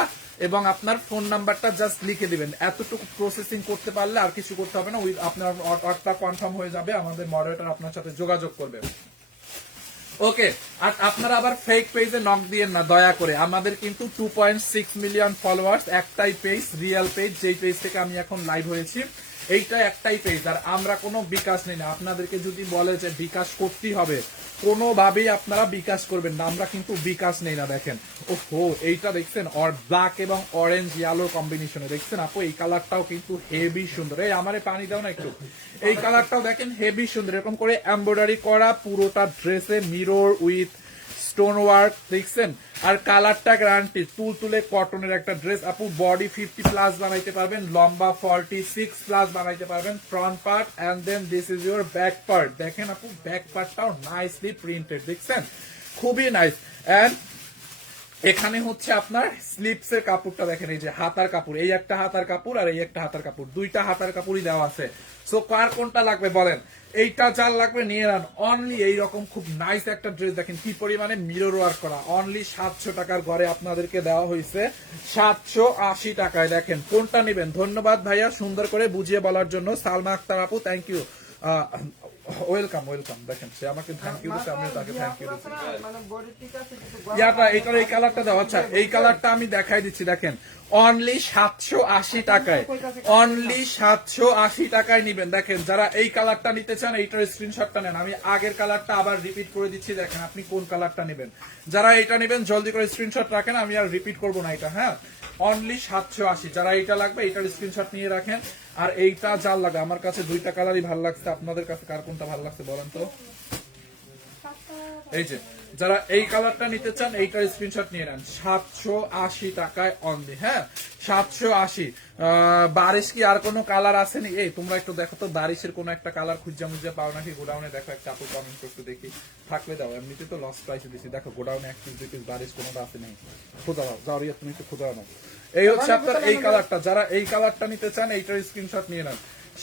এবং আপনার ফোন নাম্বারটা জাস্ট লিখে দিবেন। এতটুকু প্রসেসিং করতে পারলে আর কিছু করতে হবে না, ওই আপনার অর্ডারটা কনফার্ম হয়ে যাবে, আমাদের মডারেটর আপনার সাথে যোগাযোগ করবে। ওকে, আর আপনারা আবার ফেক পেজে নক দিয়েন না দয়া করে। আমাদের কিন্তু 2.6 মিলিয়ন ফলোয়ার্স, একটাই পেজ, রিয়েল পেজ, যেই পেজ থেকে আমি এখন লাইভ হয়েছি, এইটা একটাই পেজ। আর আমরা কোনো বিকাশ নেই না। আপনাদেরকে যদি বলে যে বিকাশ করতেই হবে, কোনোভাবেই আপনারা বিকাশ করবেন না, আমরা কিন্তু বিকাশ নেই না। দেখেন ওহো, এইটা দেখছেন ব্ল্যাক এবং অরেঞ্জ ইয়েলো কম্বিনেশনে, দেখছেন আপু এই কালারটাও কিন্তু হেভি সুন্দর। এই আমারে পানি দাও না একটু। এই কালারটাও দেখেন হেভি সুন্দর, এরকম করে এমব্রয়ডারি করা পুরোটা ড্রেসে, মিরর উইথ স্টোন ওয়ার্ক, দেখছেন। আর কালারটা গ্যারান্টি, তুলতুলে কটনের একটা ড্রেস আপু। বডি 50 প্লাস বানাইতে পারবেন, লম্বা 46 প্লাস বানাইতে পারবেন, front part and then this is your back part. দেখেন আপু ব্যাক পার্টটাও নাইসলি প্রিন্টেড, দেখছেন খুবই নাইস। এন্ড এখানে হচ্ছে আপনার স্লিপস এর কাপড়টা দেখেন, এই যে হাতার কাপড়, এই একটা হাতার কাপড় আর এই একটা হাতার কাপড়, দুইটা হাতার কাপড়ই দেওয়া আছে। সো কার কোনটা লাগবে বলেন? এইটা যার লাগবে নিয়ে নেন। অনলি এইরকম খুব নাইস একটা ড্রেস দেখেন কি পরিমাণে মিরর ওয়ার্ক করা, অনলি 700 টাকার ঘরে আপনাদেরকে দেওয়া হয়েছে 780 টাকায়। দেখেন কোনটা নেবেন? ধন্যবাদ ভাইয়া সুন্দর করে বুঝিয়ে বলার জন্য। সালমা আক্তার আপু থ্যাংক ইউ, ওয়েলকাম ওয়েলকাম। দেখেন সে আমাকে থ্যাংক ইউ দিচ্ছে, আমিও তাকে থ্যাংক ইউ দিচ্ছি। ইয়াটা এইটার এই কালারটা দাও। আচ্ছা এই কালারটা আমি দেখাই দিচ্ছি, দেখেন অনলি 780 টাকায়, অনলি 780 টাকায় নিবেন। দেখেন যারা এই কালারটা নিতে চান এইটার স্ক্রিনশটটা নেন। আমি আগের কালারটা আবার রিপিট করে দিচ্ছি, দেখেন আপনি কোন কালারটা নেবেন। যারা এটা নেবেন জলদি করে স্ক্রিনশট রাখেন, আমি আর রিপিট করবো না এটা। হ্যাঁ অনলি 780, যারা এইটা লাগবে এইটার স্ক্রিনশট নিয়ে রাখেন। আর এইটা যার লাগে, আমার কাছে দুইটা কালারই ভালো লাগছে, আপনাদের কাছে কার কোনটা ভালো লাগছে বলেন তো? এই যে যারা এই কালারটা নিতে চান এইটার স্ক্রিনশট নিয়ে নেন, 780 টাকায় অনলি। হ্যাঁ 780। বারিশ কি আর কোনো কালার আসেনি? এই তোমরা একটু দেখো তো বারিশের কোনো একটা কালার খুঁজা মুজা পাও নাকি গোডাউনে? দেখো একটা আপু কমেন্ট করতে দেখি, থাকলে দাও, এমনিতে তো লস প্রাইসে দিচ্ছি। দেখো গোডাউনে এক পিস দুই পিস বারিশ কোনোটা আসে নাই, খোঁজা দাও, যাও রিয়া তুমি একটু খোঁজা নাও। এই হচ্ছে আপনার এই কালারটা, যারা এই কালারটা নিতে চান এইটার স্ক্রিনশট নিয়ে নেন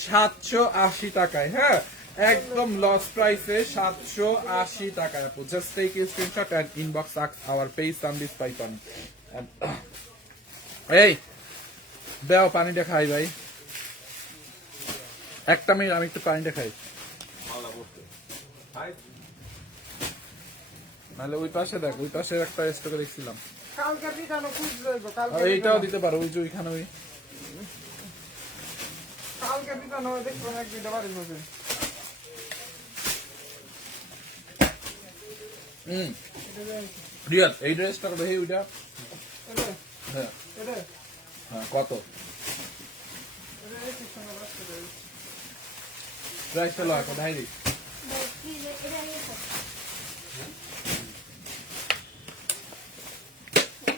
780 টাকায়। হ্যাঁ একদম লস প্রাইসে 780 টাকায় আপু। Just take you screenshot and inbox our page সানভিজ বাই টনি। এই দাও পানিটা খাই ভাই, একটা মিনিট আমি একটু পানিটা খাই। নাহলে ওই পাশে দেখ, ওই পাশে একটা স্টকে দেখছিলাম, এইটাও দিতে পারো, ওই যে ওইখানে ওই রিয়াদ এই ড্রেসটা কত? এই ওইটা হ্যাঁ হ্যাঁ কত প্রাইসটা লয় কত? হাই রে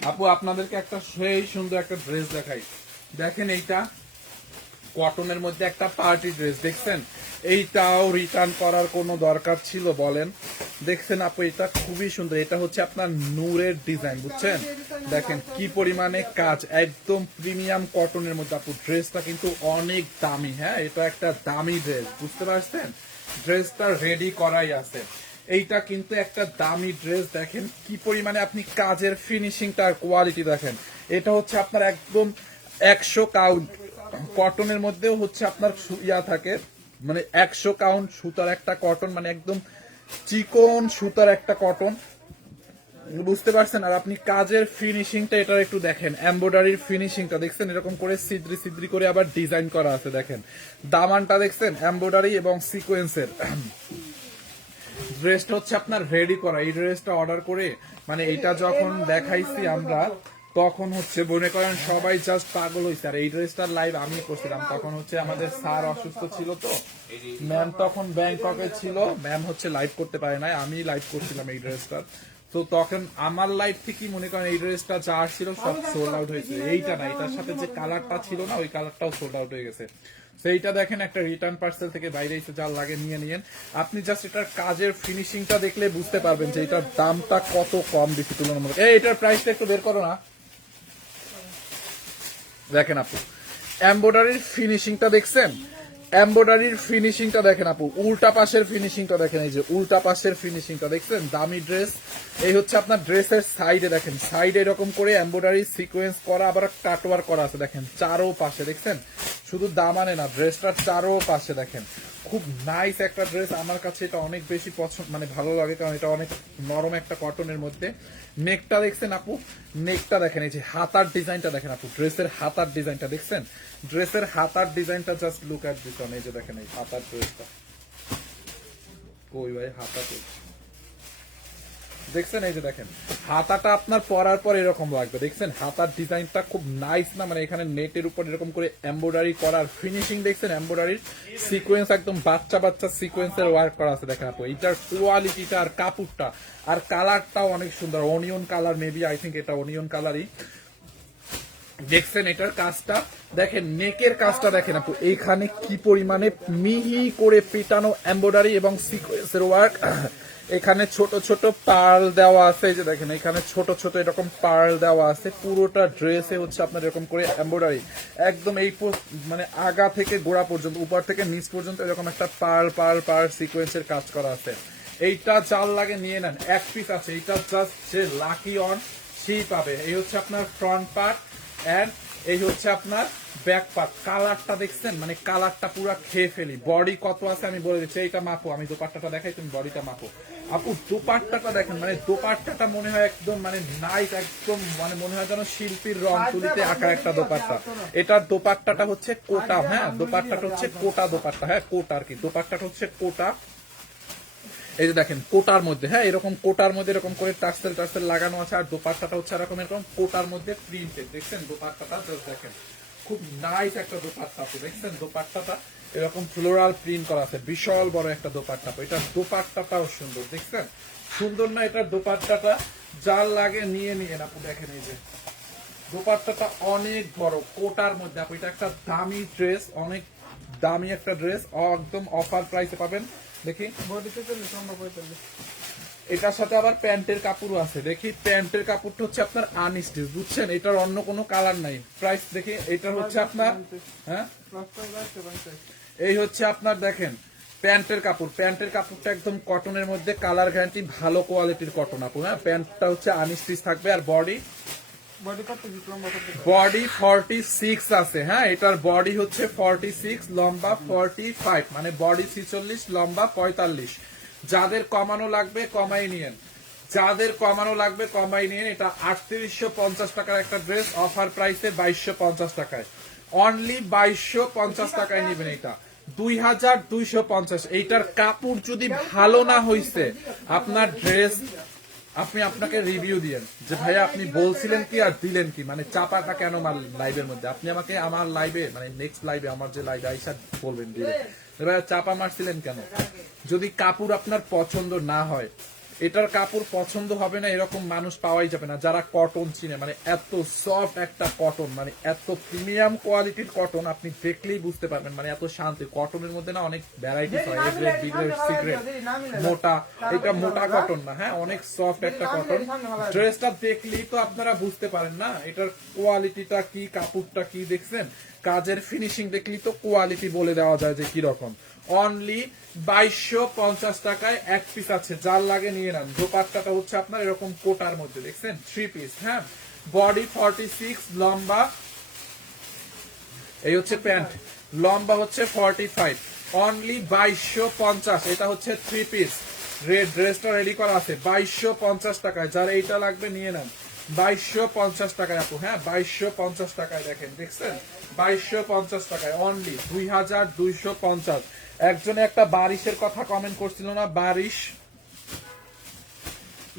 আপু আপনাদেরকে একটা সেই সুন্দর একটা ড্রেস দেখাই, দেখেন এইটা কটনের মধ্যে একটা পার্টি ড্রেস দেখছেন, এইটাও রিটার্ন করার কোনো দরকার ছিল বলেন? দেখছেন আপু এটা খুবই সুন্দর, এটা হচ্ছে আপনার নূরের ডিজাইন, বুঝছেন? দেখেন কি পরিমাণে কাজ, একদম প্রিমিয়াম কটনের মধ্যে আপু, ড্রেসটা কিন্তু অনেক দামি। হ্যাঁ, এটা একটা দামি ড্রেস, বুঝতে পারছেন? ড্রেসটা রেডি করাই আছে, এইটা কিন্তু একটা দামি ড্রেস। দেখেন কি পরিমাণে আপনি কাজের ফিনিশিংটা আর কোয়ালিটি দেখেন, এটা হচ্ছে আপনার একদম 100 কাউন্ট কটনের মধ্যেও হচ্ছে আপনার ইয়া থাকে, মানে 100 কাউন্ট সুতার একটা কটন, মানে একদম চিকন সুতার একটা কটন, বুঝতে পারছেন? আর আপনি কাজের ফিনিশিংটা এটার একটু দেখেন, এমব্রয়ডারির ফিনিশিংটা দেখছেন, এরকম করে সিদ্রি সিদ্রি করে আবার ডিজাইন করা আছে। দেখেন দামানটা দেখছেন, এমব্রয়ডারি এবং সিকোয়েন্সের। ড্রেসটা হচ্ছে আপনার রেডি করা, এই ড্রেসটা অর্ডার করে মানে এটা যখন দেখাইছি আমরা, তখন হচ্ছে মনে করেন সবাই জাস্ট পাগল হয়েছে। আর এই ড্রেসটার লাইভ আমি করছিলাম, তখন হচ্ছে আমাদের স্যার অসুস্থ ছিল, তো ম্যাম তখন ব্যাংককে ছিল, ম্যাম হচ্ছে লাইভ করতে পারে নাই, আমি লাইভ করছিলাম এই ড্রেসটার। তো তখন আমার লাইভ থেকে মনে করেন এই ড্রেসটা যা আসছিল সব সোল্ড আউট হয়েছে। এইটা না, এটার সাথে যে কালারটা ছিল না, ওই কালারটাও সোল্ড আউট হয়ে গেছে। সেইটা দেখেন একটা রিটার্ন পার্সেল থেকে বাইরে এসে যা লাগে নিয়ে নিয়েন। আপনি জাস্ট এটার কাজের ফিনিশিংটা দেখলে বুঝতে পারবেন যে এটার দামটা কত কম বেশি তুলনামূলক। এটার প্রাইসটা একটু বের করো না। দেখেন আপু এমব্রয়ডারির ফিনিশিংটা দেখছেন, এমব্রয়ডারির ফিনিশিংটা দেখেন আপু, উল্টা পাশের ফিনিশিংটা দেখেন, এই যে উল্টা পাশের ফিনিশিংটা দেখছেন, দামি ড্রেস। এই হচ্ছে আপনার ড্রেসের সাইডে দেখেন, সাইডে এরকম করে এমব্রয়ডারি সিকোয়েন্স করা, আবার কাটওয়ার করা আছে দেখেন চারো পাশে, দেখছেন? শুধু দামানে না, ড্রেসটার চারো পাশে দেখেন, খুব নাইস একটা ড্রেস। আমার কাছে এটা অনেক বেশি পছন্দ, মানে ভালো লাগে, কারণ এটা অনেক নরম একটা কটনের মধ্যে। নেকটা দেখছেন আপু, নেকটা দেখেন, এই যে হাতার ডিজাইনটা দেখেন আপু, ড্রেসের হাতার ডিজাইনটা দেখছেন, ড্রেসের হাতার ডিজাইনটা just look at this on. এই যে দেখেন এই হাতার ড্রেসটা, কই ভাই হাতা কই, দেখছেন? এই যে দেখেন হাতাটা আপনার পরার পর এরকম লাগবে, দেখছেন? হাতার ডিজাইনটা খুব নাইস না, মানে এখানে নেটের উপর এরকম করে এমব্রয়ডারি করার ফিনিশিং দেখছেন, এমব্রয়ডারির সিকোয়েন্স একদম বাচ্চা বাচ্চা সিকোয়েন্সের ওয়ার্ক করা আছে। দেখেন আপু এটার কোয়ালিটিটা আর কাপড়টা আর কালারটাও অনেক সুন্দর, onion colour, maybe I think এটা অনিয়ন কালারই। দেখছেন এটার কাজটা দেখেন, নেকের কাজটা দেখেন আপু, এইখানে কি পরিমাণে মিহি করে পেটানো এমব্রয়ডারি এবং সিকোয়েন্সের ওয়ার্ক। এখানে ছোট ছোট পার্ল দেওয়া আছে, এই যে দেখেন এখানে ছোট ছোট এরকম পার্ল দেওয়া আছে, পুরোটা ড্রেসে হচ্ছে আপনার এরকম করে এমব্রয়ডারি, একদম এই মানে আগা থেকে গোড়া পর্যন্ত, উপর থেকে নিচ পর্যন্ত এরকম একটা পার্ল পার্ল পার্ল সিকোয়েন্সের কাজ করা আছে। এইটা জাল লাগে নিয়ে নেন, এক পিস আছে, এইটা জাস্ট যে লাকি অন সেই পাবে। এই হচ্ছে আপনার ফ্রন্ট পার্ট এন্ড এই হচ্ছে আপনার ব্যাক পার্ট। কালারটা দেখছেন, মানে কালারটা পুরো খেয়ে ফেলি। বডি কত আছে আমি বলে দিচ্ছি, এইটা মাপো, আমি দোপাট্টাটা দেখাই, তুমি বডিটা মাপো। আপু দোপাট্টাটা দেখেন, মানে দোপাট্টাটা মনে হয় একদম মানে নাইস, একদম মানে মনে হয় যেন শিল্পীর রং তুলিতে আঁকা একটা দোপাট্টা। এটার দোপাট্টাটা হচ্ছে কোটা, হ্যাঁ দোপাট্টাটা হচ্ছে কোটা দোপাট্টা, হ্যাঁ কোটা আর কি, দোপাট্টাটা হচ্ছে কোটা। এই যে দেখেন কোটার মধ্যে, হ্যাঁ এরকম কোটার মধ্যে এরকম করে টার্সেল টার্সেল লাগানো আছে, আর দোপাট্টাটা হচ্ছে এরকম এরকম কোটার মধ্যে প্রিন্টেড, দেখছেন দোপাট্টাটা জাস্ট দেখেন, খুব নাইস একটা দোপাট্টা আপু, দেখছেন দোপাট্টাটা এরকম ফ্লোরাল প্রিন্ট করা আছে, বিশাল বড় একটা দোপাট্টা। এটার দোপাট্টাটাও সুন্দর, দেখছেন সুন্দর না? এটার দোপাট্টাটা যার লাগে নিয়ে নিয়ে আপু, দেখেন এই যে দোপাট্টাটা অনেক বড় কোটার মধ্যে আপু, এটা একটা দামি ড্রেস, অনেক দামি একটা ড্রেস, একদম অফার প্রাইসে পাবেন। দেখি এটার সাথে আবার প্যান্টের কাপড়ও আছে, দেখি প্যান্টের কাপড়টা হচ্ছে আপনার আনস্টিচ, বুঝছেন? এটার অন্য কোনো কালার নাই। প্রাইস দেখি, এটা হচ্ছে আপনার, হ্যাঁ এই হচ্ছে আপনার দেখেন প্যান্টের কাপড়, প্যান্টের কাপড়টা একদম কটনের মধ্যে, কালার গ্যারান্টি, ভালো কোয়ালিটির কটন আপু, হ্যাঁ প্যান্টটা হচ্ছে আনস্টিচ থাকবে। আর বডি বডি 46 আছে, হ্যাঁ এটার বডি হচ্ছে 46, লম্বা 45, মানে বডি 46, লম্বা 45। যাদের কমানো লাগবে কমাই নিয়েন, যাদের কমানো লাগবে কমাই নিয়েন। এটা 3850 টাকার একটা ড্রেস, অফার প্রাইসে 2250 টাকায়, অনলি 2250 টাকায় নেবেন। এটা 2250। এইটার কাপড় যদি ভালো না হইছে আপনার ড্রেস, আপনি আপনাকে রিভিউ দিয়েন যে ভাইয়া আপনি বলছিলেন কি আর দিলেন কি, মানে চাপাটা কেন আমার লাইভের মধ্যে, আপনি আমাকে আমার লাইভে মানে নেক্সট লাইভে আমার যে লাইভে আইসা বলবেন দিলে ভাইয়া চাপা মারছিলেন কেন। যদি কাপড় আপনার পছন্দ না হয় এটার কাপড় পছন্দ হবে না এরকম মানুষ পাওয়াই যাবে না যারা কটন চিনে, মানে এত সফট একটা কটন, মানে এত প্রিমিয়াম কোয়ালিটির কটন, আপনি দেখলেই বুঝতে পারবেন, মানে এত শান্তি। কটনের মধ্যে না অনেক ভ্যারাইটিস হয়, A grade, B grade, C grade, মোটা, এটা মোটা কটন না, হ্যাঁ অনেক সফট একটা কটন। ড্রেসটা দেখলেই তো আপনারা বুঝতে পারেন না এটার কোয়ালিটিটা কি, কাপড়টা কি, দেখছেন কাজের ফিনিশিং দেখলেই তো কোয়ালিটি বলে দেওয়া যায় যে কি রকম। অনলি 2250 টাকায় এক পিস আছে, যার লাগে নিয়ে নেন। দোপাট্টাটা হচ্ছে আপনার এরকম কোটার মধ্যে, দেখছেন 3 পিস, হ্যাঁ বডি 46, লম্বা এই হচ্ছে প্যান্ট, লম্বা হচ্ছে 45, অনলি 2250। এটা হচ্ছে 3 পিস, রেড ড্রেসটা রেডি করা আছে 2250 টাকায়, যার এইটা লাগবে নিয়ে নেন 2250 টাকায় আপু, হ্যাঁ 2250 টাকায়, দেখেন দেখছেন 2250 টাকায় অনলি 2250। একজনে একটা বারিশের কথা কমেন্ট করছিল না, বারিশ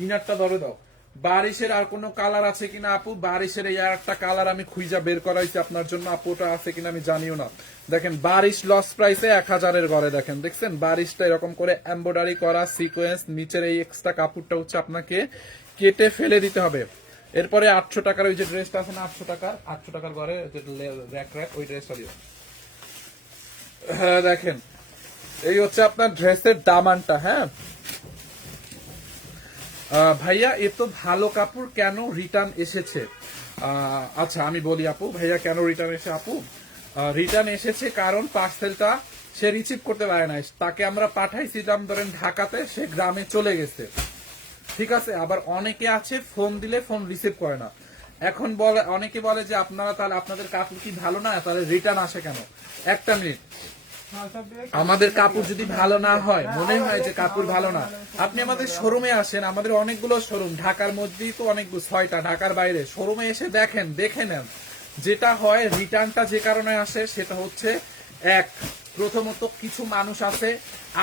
ইনারটা ধরে দাও, বারিশের আর কোনো কালার আছে কিনা আপু? বারিশের এই আর একটা কালার আমি খুঁজা বের করাইছি আপনার জন্য আপু, ওটা আছে কিনা আমি জানিও না। দেখেন বারিশ লস প্রাইসে 1000-এর ঘরে, দেখেন দেখছেন বারিশটা এরকম করে এমব্রয়ডারি করা সিকোয়েন্স, নিচের এই এক্সট্রা কাপড়টা হচ্ছে আপনাকে কেটে ফেলে দিতে হবে। এরপরে 800 টাকার ওই যে ড্রেসটা আছে না, 800 টাকার ঘরে র্যাক র্যাক ওই ড্রেসটা দিও। হ্যাঁ দেখেন এই হচ্ছে আপনার ড্রেসের দামানটা, হ্যাঁ ভাইয়া এ তো ভালো কাপড়, কেন রিটার্ন এসেছে? আচ্ছা আমি বলি আপু, ভাইয়া কেন রিটার্ন এসে আপু, রিটার্ন এসেছে কারণ পার্সেলটা সে রিসিভ করতে পারে না, তাকে আমরা পাঠাইছিলাম ধরেন ঢাকাতে, সে গ্রামে চলে গেছে, ঠিক আছে। আবার অনেকে আছে ফোন দিলে ফোন রিসিভ করে না। এখন বলে, অনেকে বলে যে আপনারা তাহলে আপনাদের কাপড় কি ভালো না, তাহলে রিটার্ন আসে কেন? একটা মিনিট, আমাদের কাপড় যদি ভালো না হয়, মনে হয় যে কাপড় ভালো না, আপনি আমাদের শোরুমে আসেন, আমাদের অনেকগুলো শোরুম, ঢাকার মধ্যেই তো অনেকগুলো 6টা, ঢাকার বাইরে, শোরুমে এসে দেখেন, দেখে নেন। যেটা হয় রিটার্নটা যে কারণে আসে সেটা হচ্ছে এক, প্রথমত কিছু মানুষ আছে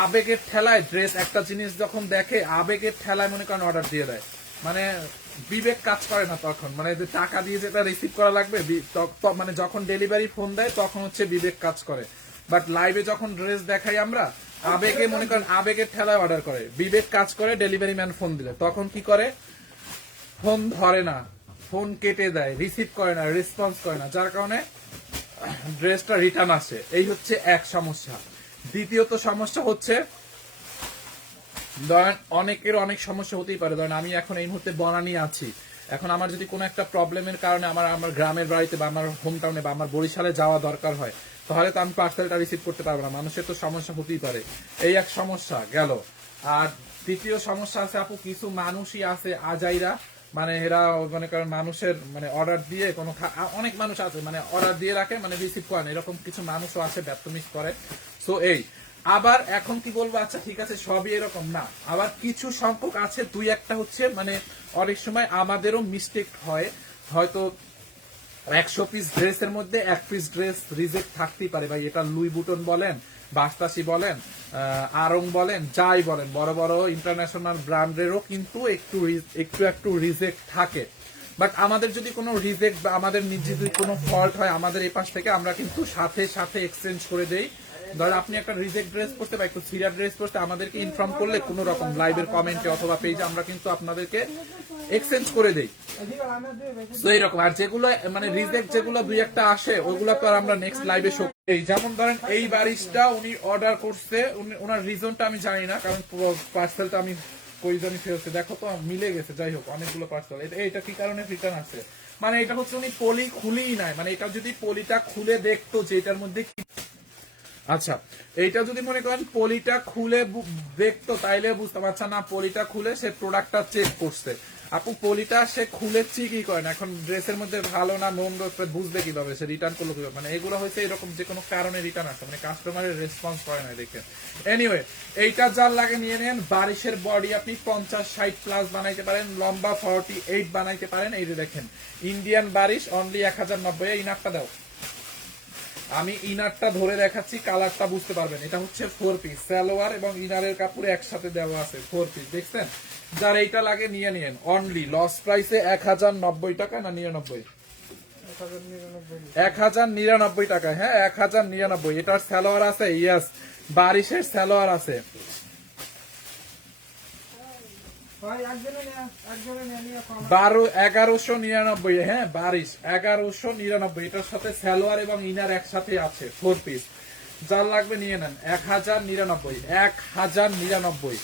আবেগের ঠেলায়, ড্রেস একটা জিনিস যখন দেখে আবেগের ঠেলায় মনে করেন অর্ডার দিয়ে দেয়, মানে বিবেক কাজ করে না তখন, মানে যে টাকা দিয়ে যেটা রিসিভ করা লাগবে, মানে যখন ডেলিভারি ফোন দেয় তখন হচ্ছে বিবেক কাজ করে। বাট লাইভে যখন ড্রেস দেখাই আমরা, আবেগে মনে করেন আবেগের ঠেলায় অর্ডার করে, বিবেক কাজ করে ডেলিভারি ম্যান ফোন দিলে তখন কি করে, ফোন ধরে না, ফোন কেটে দেয়, রিসিভ করে না, রেসপন্স করে না, যার কারণে ড্রেসটা রিটার্ন আসে। এই হচ্ছে এক সমস্যা। দ্বিতীয়ত সমস্যা হচ্ছে ধরেন অনেকের অনেক সমস্যা হতেই পারে, ধরেন আমি এখন এই মুহূর্তে বনানী আছি, এখন আমার যদি কোনো একটা প্রবলেমের কারণে আমার গ্রামের বাড়িতে বা আমার হোম টাউনে বা আমার বরিশালে যাওয়া দরকার হয়, তাহলে তো আমি পার্সেলটা রিসিভ করতে পারবো না, মানুষের তো সমস্যা হতেই পারে, এই এক সমস্যা গেল। আর তৃতীয় সমস্যা আছে আপু, কিছু মানুষই আছে আজাইরা, মানে এরা মনে করেন মানুষের মানে অর্ডার দিয়ে কোনো অনেক মানুষ আছে মানে অর্ডার দিয়ে রাখে, মানে রিসিভ করে না, এরকম কিছু মানুষও আছে ব্যর্থমিস করে। সো এই আবার এখন কি বলবো, আচ্ছা ঠিক আছে সবই এরকম না, আবার কিছু সংখ্যক আছে, 2-1টা হচ্ছে মানে অনেক সময় আমাদেরও মিস্টেক হয়, হয়তো 100 পিস ড্রেসের মধ্যে 1 পিস ড্রেস রিজেক্ট থাকতেই পারে ভাই, এটা লুই বুটন বলেন, বাস্তাসি বলেন, আরং বলেন, যাই বলেন, বড় বড় ইন্টারন্যাশনাল ব্র্যান্ডেরও কিন্তু একটু রিজেক্ট থাকে। বাট আমাদের যদি কোনো রিজেক্ট বা আমাদের নিজে যদি কোনো ফল্ট হয় আমাদের এই পাশ থেকে আমরা কিন্তু সাথে সাথে এক্সচেঞ্জ করে দেই। ধর আপনি একটা রিজেক্ট ড্রেস পরতে বা একটু সিরিয়াস ড্রেস পরতে আমাদেরকে ইনফর্ম করলে কোনো রকম লাইভের কমেন্টে অথবা পেজে আমরা কিন্তু আপনাদেরকে এক্সচেঞ্জ করে দেই। তো এইরকম, আর যেগুলো মানে রিজেক্ট যেগুলো 2-1টা আসে ওইগুলো তো আর আমরা নেক্সট লাইভে শো এই, যেমন ধরেন এই বারিশটা উনি অর্ডার করছে, ওনার রিজনটা আমি জানি না, কারণ পার্সেলটা আমি কই জানি ফেলছে, দেখো তো মিলে গেছে, যাই হোক অনেকগুলো পার্সেল, এটা কি কারণে রিটার্ন আছে, মানে এটা হচ্ছে উনি পলি খুলেই নাই, মানে এটা যদি পলিটা খুলে দেখতো যে এটার মধ্যে কি, আচ্ছা এইটা যদি মনে করেন পলিটা খুলে দেখতো তাইলে বুঝতাম, আচ্ছা না পলিটা খুলে সে প্রোডাক্টটা চেক করছে, আপু পলিটা সে খুলে চেকই করে না, এখন ড্রেসের মধ্যে ভালো না নোংরা বুঝবে কিভাবে, সে রিটার্ন করলো কিভাবে, মানে এগুলো হয়েছে এরকম যে কোনো কারণে রিটার্ন আসে, মানে কাস্টমারের রেসপন্স করে না দেখে। এনিওয়ে এইটা যার লাগে নিয়ে নেন, বারিশের বডি আপনি 50-60 প্লাস বানাইতে পারেন, লম্বা 48 বানাইতে পারেন, এই যে দেখেন ইন্ডিয়ান বারিশ অনলি 1090। ইনারটা দাও, আমি ইনারটা ধরে দেখাচ্ছি, কালারটা বুঝতে পারবেন, এটা হচ্ছে 4 পিস, সালোয়ার এবং ইনারের কাপড়ে একসাথে দেওয়া আছে 4 পিস, দেখছেন। যার এইটা লাগে নিয়ে নিন, অনলি লস প্রাইসে 1090 টাকা না 99, 1099 টাকা, হ্যাঁ 1099। এটার সালোয়ার আছে, ইয়েস বারিশের সালোয়ার আছে, ভাই একজনে নিয়ে কম 1199, হ্যাঁ 1199, এটার সাথে সালোয়ার এবং ইনার একসাথে আছে 4 পিস। যার লাগবে নিয়ে নেন 1099, 1099,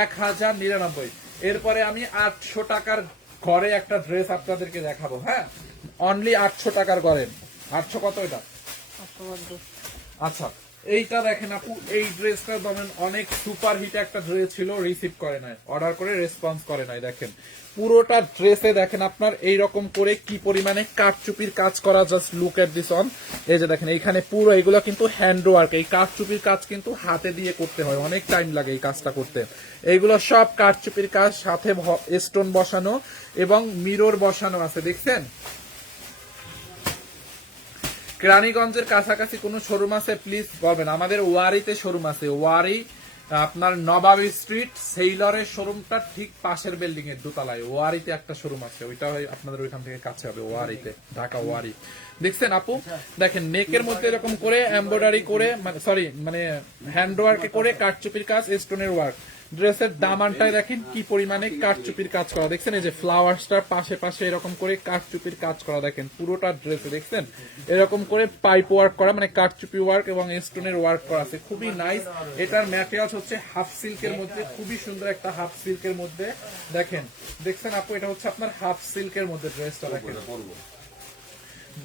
1099। এরপরে আমি 800 টাকার ঘরে একটা ড্রেস আপনাদেরকে দেখাবো, হ্যাঁ অনলি 800 টাকার ঘরে। 800 কত এটা? আচ্ছা এইটা দেখেন আপু, এই ড্রেসটা ধরেন অনেক সুপার হিট একটা ড্রেস ছিল, রিসিভ করে নাই, অর্ডার করে রেসপন্স করে নাই। দেখেন পুরোটা ড্রেসে দেখেন আপনার এইরকম করে কি পরিমাণে কাঠচুপির কাজ করা, just look at this on. এই যে দেখেন এইখানে পুরো এগুলো কিন্তু হ্যান্ড ওয়ার্ক, এই কাঠচুপির কাজ কিন্তু হাতে দিয়ে করতে হয়, অনেক টাইম লাগে এই কাজটা করতে। এইগুলো সব কাঠচুপির কাজ, সাথে স্টোন বসানো এবং মিরর বসানো আছে, দেখছেন। কেরানীগঞ্জের কাছাকাছি কোনো শোরুম আছে প্লিজ বলবেন। আমাদের ওয়ারিতে শোরুম আছে, ওয়ারি আপনার নবাবী স্ট্রিট সেইলরের শোরুমটা ঠিক পাশের বিল্ডিং এর দোতলায় ওয়ারিতে একটা শোরুম আছে, ওইটা আপনাদের ওইখান থেকে কাছে হবে, ওয়ারিতে, ঢাকা ওয়ারি। দেখছেন আপু, দেখেন নেকের মধ্যে এরকম করে এমব্রয়ডারি করে, মানে সরি মানে হ্যান্ড ওয়ার্কে করে কাঠচুপির কাজ, স্টোনের ওয়ার্ক। ড্রেসের দামানটায় দেখেন কি পরিমাণে কাঠচুপির কাজ করা, দেখছেন এই যে ফ্লাওয়ার্সটার পাশে পাশে এরকম করে কাঠচুপির কাজ করা, দেখেন পুরোটা ড্রেসে দেখছেন এরকম করে পাইপ ওয়ার্ক করা, মানে কাঠচুপি ওয়ার্ক এবং স্টোনের ওয়ার্ক করা আছে, খুবই নাইস। এটার ম্যাটেরিয়াল হচ্ছে হাফ সিল্কের মধ্যে, খুবই সুন্দর একটা হাফ সিল্কের মধ্যে। দেখেন দেখছেন আপু, এটা হচ্ছে আপনার হাফ সিল্কের মধ্যে ড্রেসটা। দেখেন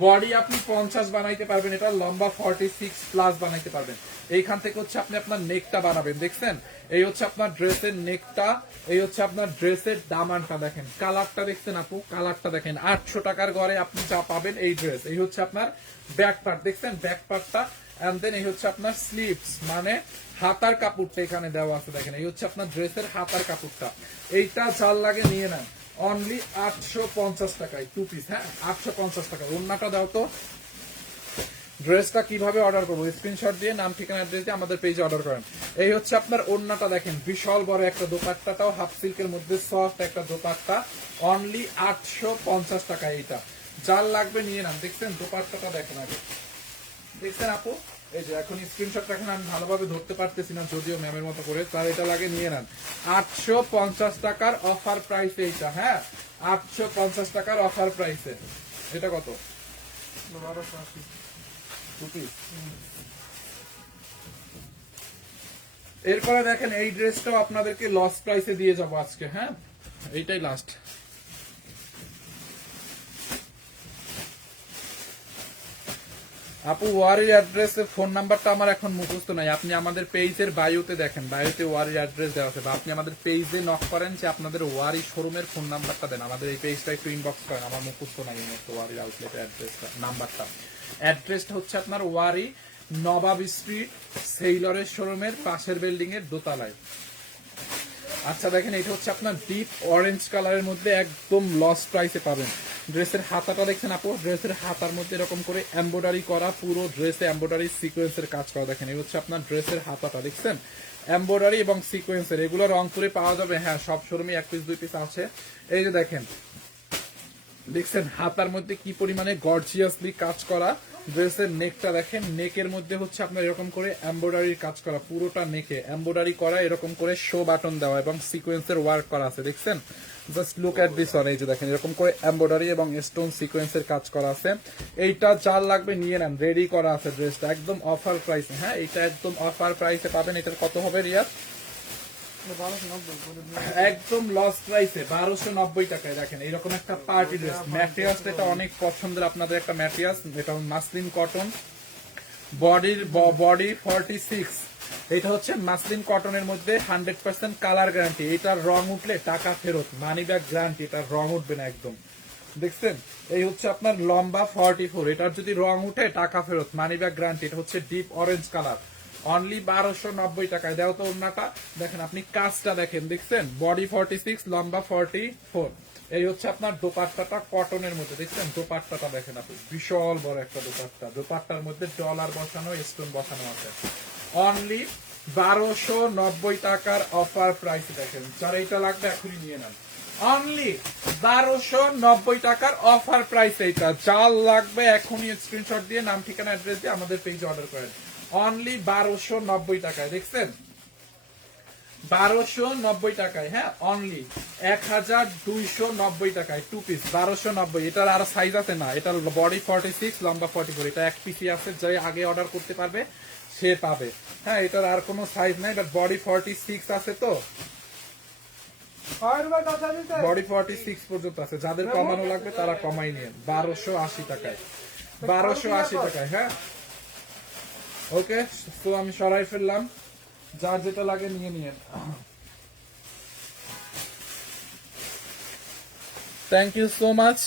বডি আপনি 50 বানাইতে পারবেন, এটা লম্বা 46 প্লাস বানাইতে পারবেন। এইখান থেকে হচ্ছে আপনি আপনার নেকটা বানাবেন, দেখছেন এই হচ্ছে আপনার ড্রেসের নেকটা, এই হচ্ছে আপনার ড্রেসের দামানটা। দেখেন কালারটা দেখছেন আপু, কালারটা দেখেন। 800 টাকার ঘরে আপনি যা পাবেন এই ড্রেস। এই হচ্ছে আপনার ব্যাক পার্ট, দেখছেন ব্যাক পার্টটা, এন্ড দেন এই হচ্ছে আপনার স্লিভস, মানে হাতার কাপড়টা এখানে দেওয়া আছে। দেখেন এই হচ্ছে আপনার ড্রেসের হাতার কাপড়টা। এইটা চাল লাগে নিয়ে নেন অনলি 850 টাকায় 2 পিস, হ্যাঁ 850 টাকা। ওন্নাটা দাও তো। ড্রেসটা কিভাবে অর্ডার করবো? স্ক্রিনশট দিয়ে নাম ঠিকানা অ্যাড্রেস দিয়ে আমাদের পেজে অর্ডার করেন। এই হচ্ছে আপনার ওন্নাটা, দেখেন বিশাল বড় একটা দোপাট্টাটাও হাফ সিল্কের মধ্যে সফট একটা দোপাট্টা, অনলি 850 টাকা। এইটা যার লাগবে নিয়ে নেন। দেখছেন দোপাট্টাটা দেখেন আগে, দেখছেন আপু, এই যে এখন স্ক্রিনশট রাখেন, আমি ভালোভাবে ধরতে পারতেছি না যদিও ম্যামের মতো করে, তার এটা লাগে নিয়ে নেন 850 টাকার অফার প্রাইসে এইটা, হ্যাঁ 850 টাকার অফার প্রাইসে। এটা কত? 1280। এরপরে দেখেন এই ড্রেসটাও আপনাদেরকে লস প্রাইসে দিয়ে যাবো আজকে, হ্যাঁ এইটাই লাস্ট। আপু ওয়ারির অ্যাড্রেসের ফোন নাম্বারটা আমার এখন মুখস্থ নাই, আপনি আমাদের পেজের বায়োতে দেখেন, বায়োতে ওয়ারির অ্যাড্রেস দেওয়া আছে, বা আপনি আমাদের পেজে নক করেন যে আপনাদের ওয়ারি শোরুমের ফোন নাম্বারটা দেন, আমাদের এই পেজটা একটু ইনবক্স করেন, আমার মুখস্থ নাই এই মুহূর্তে ওয়ারির আউটলেটের অ্যাড্রেসটা, নাম্বারটা। অ্যাড্রেসটা হচ্ছে আপনার ওয়ারি নবাবী স্ট্রিট সেইলরের শোরুমের পাশের বিল্ডিং এর দোতলায়। আচ্ছা দেখেন এটা হচ্ছে আপনার ডিপ অরেঞ্জ কালারের মধ্যে একদম লস প্রাইসে পাবেন। ড্রেসের হাতাটা দেখছেন আপু, ড্রেসের হাতার মধ্যে এরকম করে এমব্রয়ডারি করা, পুরো ড্রেসে এমব্রয়ডারি সিকোয়েন্সের কাজ করা। দেখেন এই হচ্ছে আপনার ড্রেসের হাতাটা, দেখছেন এমব্রয়ডারি এবং সিকোয়েন্সের। এগুলো রংপুরে পাওয়া যাবে, হ্যাঁ সব শোরুমে 1 পিস 2 পিস আছে। এই যে দেখেন দেখছেন হাতার মধ্যে কি পরিমাণে গর্জিয়াসলি কাজ করা। ড্রেসের নেকটা দেখেন, নেকের মধ্যে হচ্ছে আপনার এরকম করে এমব্রয়ডারির কাজ করা, পুরোটা নেকে এমব্রয়ডারি করা, এরকম করে শো বাটন দেওয়া এবং সিকোয়েন্সের ওয়ার্ক করা আছে, দেখছেন just look at this one. এই যে দেখেন এরকম করে এমব্রয়ডারি এবং স্টোন সিকোয়েন্সের কাজ করা আছে। এইটা যার লাগবে নিয়ে নেন, রেডি করা আছে ড্রেসটা একদম অফার প্রাইসে, হ্যাঁ এটা একদম অফার প্রাইসে পাবেন। এটার কত হবে রিয়াজ? একদম লস প্রাইসে 1290 টাকায়। দেখেন এইরকম একটা পার্টি ড্রেস, ম্যাটেরিয়ালস এটা অনেক পছন্দের আপনাদের একটা ম্যাটেরিয়ালস, এটা মাসলিন কটন, বডি 46। এটা হচ্ছে মাসলিন কটনের মধ্যে 100% কালার গ্যারান্টি, এটার রং উঠলে টাকা ফেরত, মানি ব্যাক গ্যারান্টি, এটার রং উঠবে না একদম। দেখছেন এই হচ্ছে আপনার লম্বা 44, এটার যদি রং উঠে টাকা ফেরত, মানি ব্যাক গ্যারান্টি। এটা হচ্ছে ডিপ অরেঞ্জ কালার, অনলি 1290 টাকায়। দেও তো ওন্নাটা, দেখেন আপনি কাজটা দেখেন, দেখছেন বডি 46 লম্বা 44। এই হচ্ছে আপনার দোপাট্টাটা কটনের মধ্যে, দেখছেন দোপাট্টাটা দেখেন আপনি, বিশাল বড় একটা দোপাট্টা, দোপাট্টার মধ্যে ডলার বসানো, স্টোন বসানো আছে। অনলি 1290 টাকার অফার প্রাইস। দেখেন যারা এটা লাগবে এখনই নিয়ে নেন, অনলি 1290 টাকার অফার প্রাইস। এইটা যার লাগবে এখনই স্ক্রিনশট দিয়ে নাম ঠিকানা অ্যাড্রেস দিয়ে আমাদের পেজে অর্ডার করেন, অনলি 1290 টাকায়। দেখছেন 1290 টাকায়, হ্যাঁ অনলি 1290 টাকায় 2 পিস 1290। এটার আর সাইজ আছে না, এটার বডি 46, লম্বা 44, এটা এক পিসই আছে, যে আগে অর্ডার করতে পারবে সে পাবে। হ্যাঁ এটার আর কোনো সাইজ নাই, বাট বডি 46 আছে, তো বডি 46 পর্যন্ত আছে, যাদের কমানো লাগবে তারা কমাই নিয়ে 1280 টাকায়, 1280 টাকায়। হ্যাঁ ওকে, তো আমি সরাই ফেললাম, যার যেটা লাগে নিয়ে নিয়ে। থ্যাংক ইউ সো মাচ,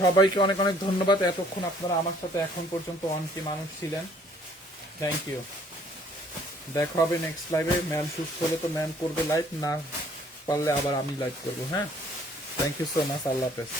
সবাইকে অনেক অনেক ধন্যবাদ, এতক্ষণ আপনারা আমার সাথে এখন পর্যন্ত অনেক মানুষ ছিলেন। থ্যাংক ইউ, দেখা হবে নেক্সট লাইভে। ম্যান সুস্থ হলে তো ম্যান করবে লাইভ, না পারলে আবার আমি লাইভ করবো। হ্যাঁ থ্যাংক ইউ সো মাচ, আল্লাহ হাফেজ।